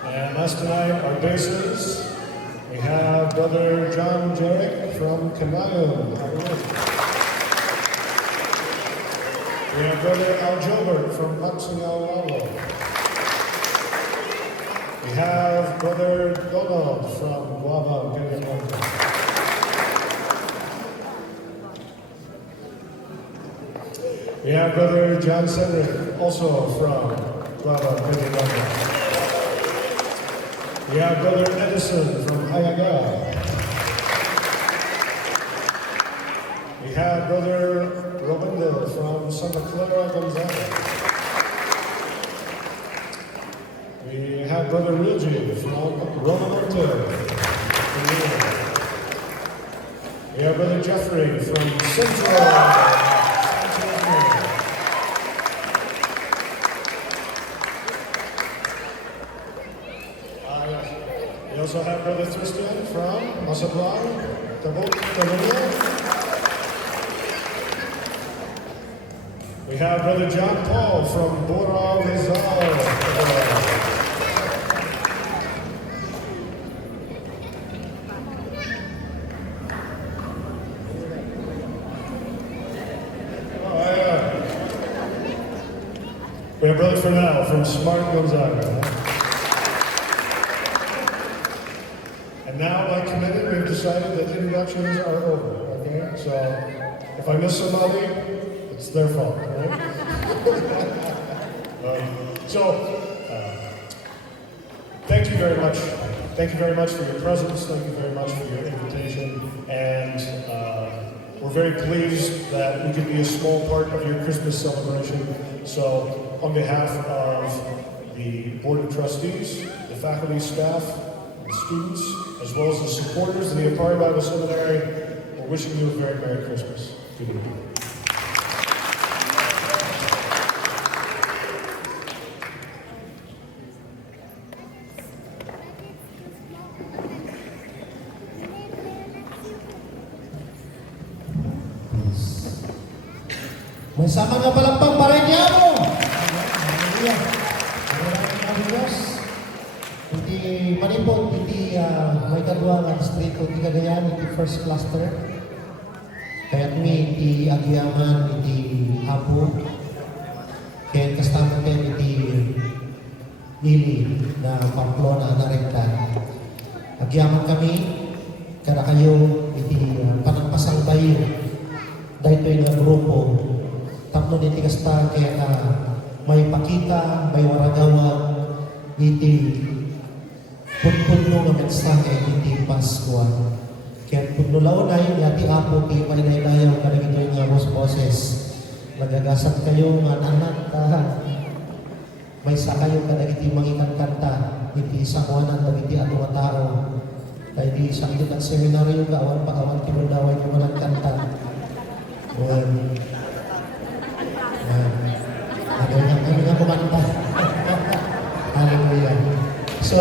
And last tonight, our basses, we have Brother John Jarek from Canayum, Hawaii. We have Brother Al Gilbert from Maxingalalo. We have Brother Donald from Guava, Peña. We have Brother John Cedric, also from Guava, Peña. We have Brother Edison from Hayaga. We have Brother Robinda from Santa Clara, Gonzaga. We have Brother Luigi from Romanote. We have Brother Jeffrey from Central. We also have Brother Tristan from Mazatlan, Tabuk, Colombia. We have Brother John Paul from Bora Rizal. We have Brother Fernell from Smart Gonzaga. And now, like committed, we've decided that introductions are over, okay? So, if I miss somebody, it's their fault, right? Thank you very much. Thank you very much for your presence. Thank you very much for your invitation. And we're very pleased that we could be a small part of your Christmas celebration. So, on behalf of the Board of Trustees, the faculty, staff, the students, as well as the supporters of the Apari Bible Seminary, we're wishing you a very Merry Christmas. Good evening. May sama nga palang pagparin niya mo. Hallelujah. Maraming mga Diyos. Hindi manipod, hindi may kadwa nga distrito, hindi Cagayan, hindi first cluster. Kaya kami hindi Agiaman, hindi Apo. Kaya kasama kayo hindi Ili na Pamplona na Recta. Agiaman kami, kada kayo hindi panagpasang bayo. Dahil ito yung grupo. Tapno niti kasta kaya may pakita, may waragawag, niti punpunno nga mensahe, niti Paskwa. Kaya punulaw na yun, yati apo, ti painay-dayaw ka na ito yung ngamos boses. Nagagasat kayo, nga anak, may sa kayo ka na iti mangikan kanta, niti sakwanan, niti ato nga tao. Dahil di sa ito ng seminaryo, kawan pa tinundawan yung mga kanta. Ano nga kumanta? Hallelujah. So,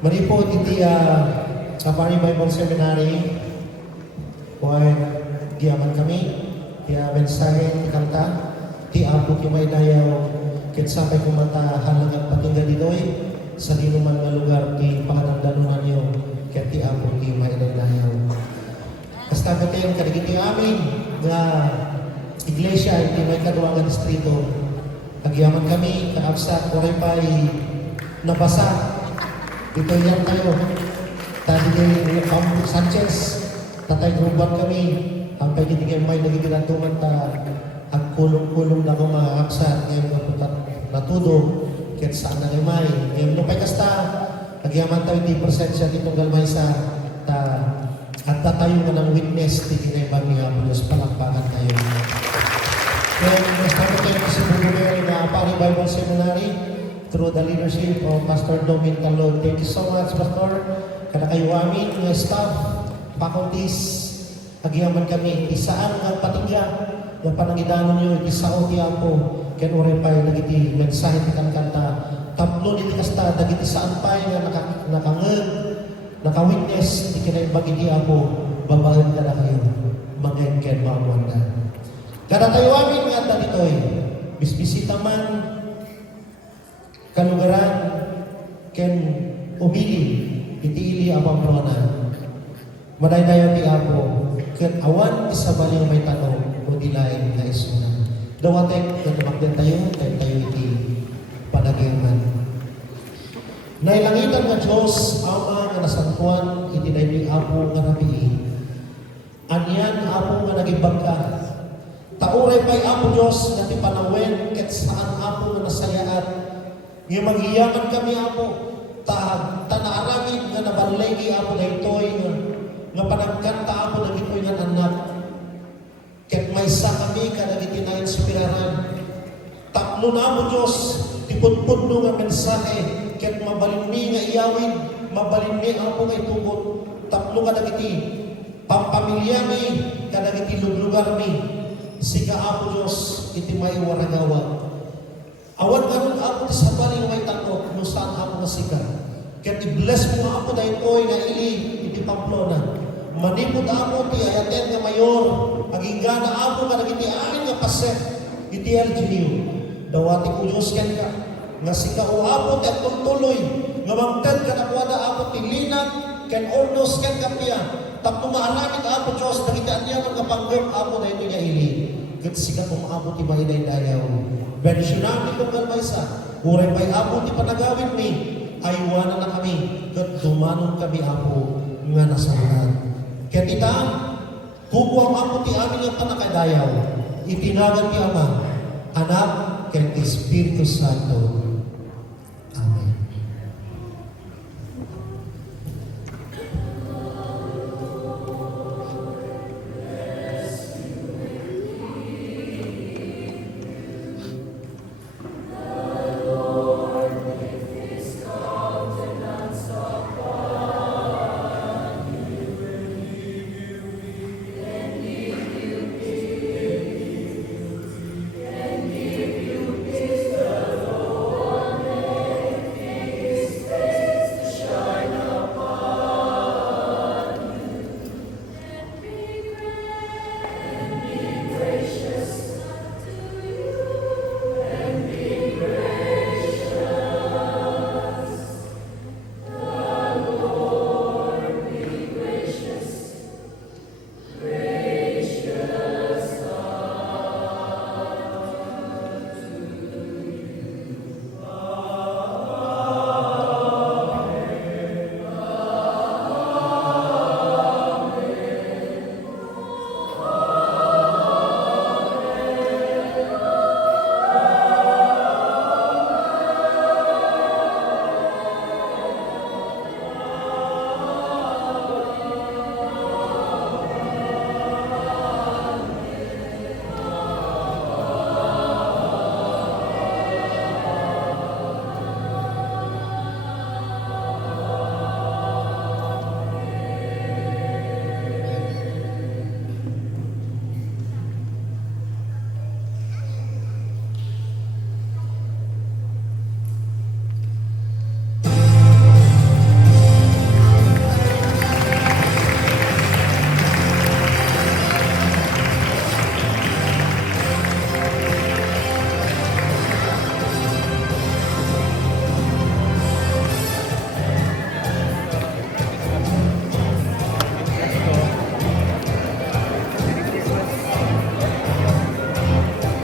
maripot iti Apari Bible Seminary kung diyaman kami ti mensahe ti kanta ti apo ti may dayaw ket sabay kumanta halagang patingga ditoy sa dinuman nga lugar ti pangandalunan niyo ket ti apo ti may dayaw. Basta gaten kadigiti amin nga iglesia iti may kadwa nga distrito. Agyaman kami kaabsa oray pa'y nabasa. Dito yan tayo. Tadi kay Sanchez, tatay gruban kami. Ang pagkitigay may nagigilantungan ta agkulong-kulong na kung maaksa ngayon napunta natudo kahit saan na gamay. Ngayon lupay kasta agyaman tayo di presensya ditong galmay sa at tayo nga ng witness di kinaiban niya po Diyos palakpakan tayo. Then, basta ko tayo si Bugumeri na Apari Bible Seminary through the leadership of Pastor Domin Talog. Thank you so much, Pastor. Kada kayo amin, mga staff, faculties, agyaman kami, isaan nga patingga, yung panangidanon nyo, isao ti Apo, kaya ure pa yung nagiti mensahe ti kanta, tapno niti kasta, nagiti saan pa yung nakangag, naka-witness, di kinaibagi ti Apo, babahan ka na kayo, mag-engken, mga kada tayo amin nga dito'y bisbisita man kalugaran ken umili itiili apang prona madaydayo ti Apo ken awan isabali may tanong o dilain nga isuna dawatek nga tumakden tayo iti panagyaman nailangitan nga Diyos ama nga nasantuan iti ti Apo nga nabii anyan Apo nga nagibag ka tauray pa'y Apo Diyos na ti panawen ket saan Apo nga nasayaan nga maghiyaman kami Apo tanaaramid nga nabalegi Apo daytoy nga panagkanta Apo dagitoy nga anak ket maysa kami kadagiti na inspiraran tapno na Apo Diyos ti pudpudno nga mensahe ket mabalin mi nga iyawid mabalin mi Apo nga itugot tapno kadagiti pampamilya mi kadagiti luglugar mi sika Apo Diyos iti may waragawa. Awan ganun Apo ti sabali nga may takot no saan Apo nga sika. Kaya i-bless mo Apo dahil ko'y na ili iti Pamplona. Manipod Apo ti ayaten nga mayor aging gana Apo nga nagiti amin nga paset, iti LGU, dawati ko Diyos ken ka, nga sika uapot at tuloy, nga mangted ka nakuwada apot tilinag, ken ordos ken kapya, tapno maalamit apot Diyos, nakitaan niya magkapanggap apot na ito niya ili, kat sika kung apot imahinay dayaw, benisyonamin kong kalmaysa, uray pa'y apot ipanagawin mi, aywanan na kami, kat dumanon kami apo, nga nasahan. Kaya tita, kukuha ang apot ti amin ang panakadayaw, itinagan ti Ama, Anak, ken Espiritu Santo.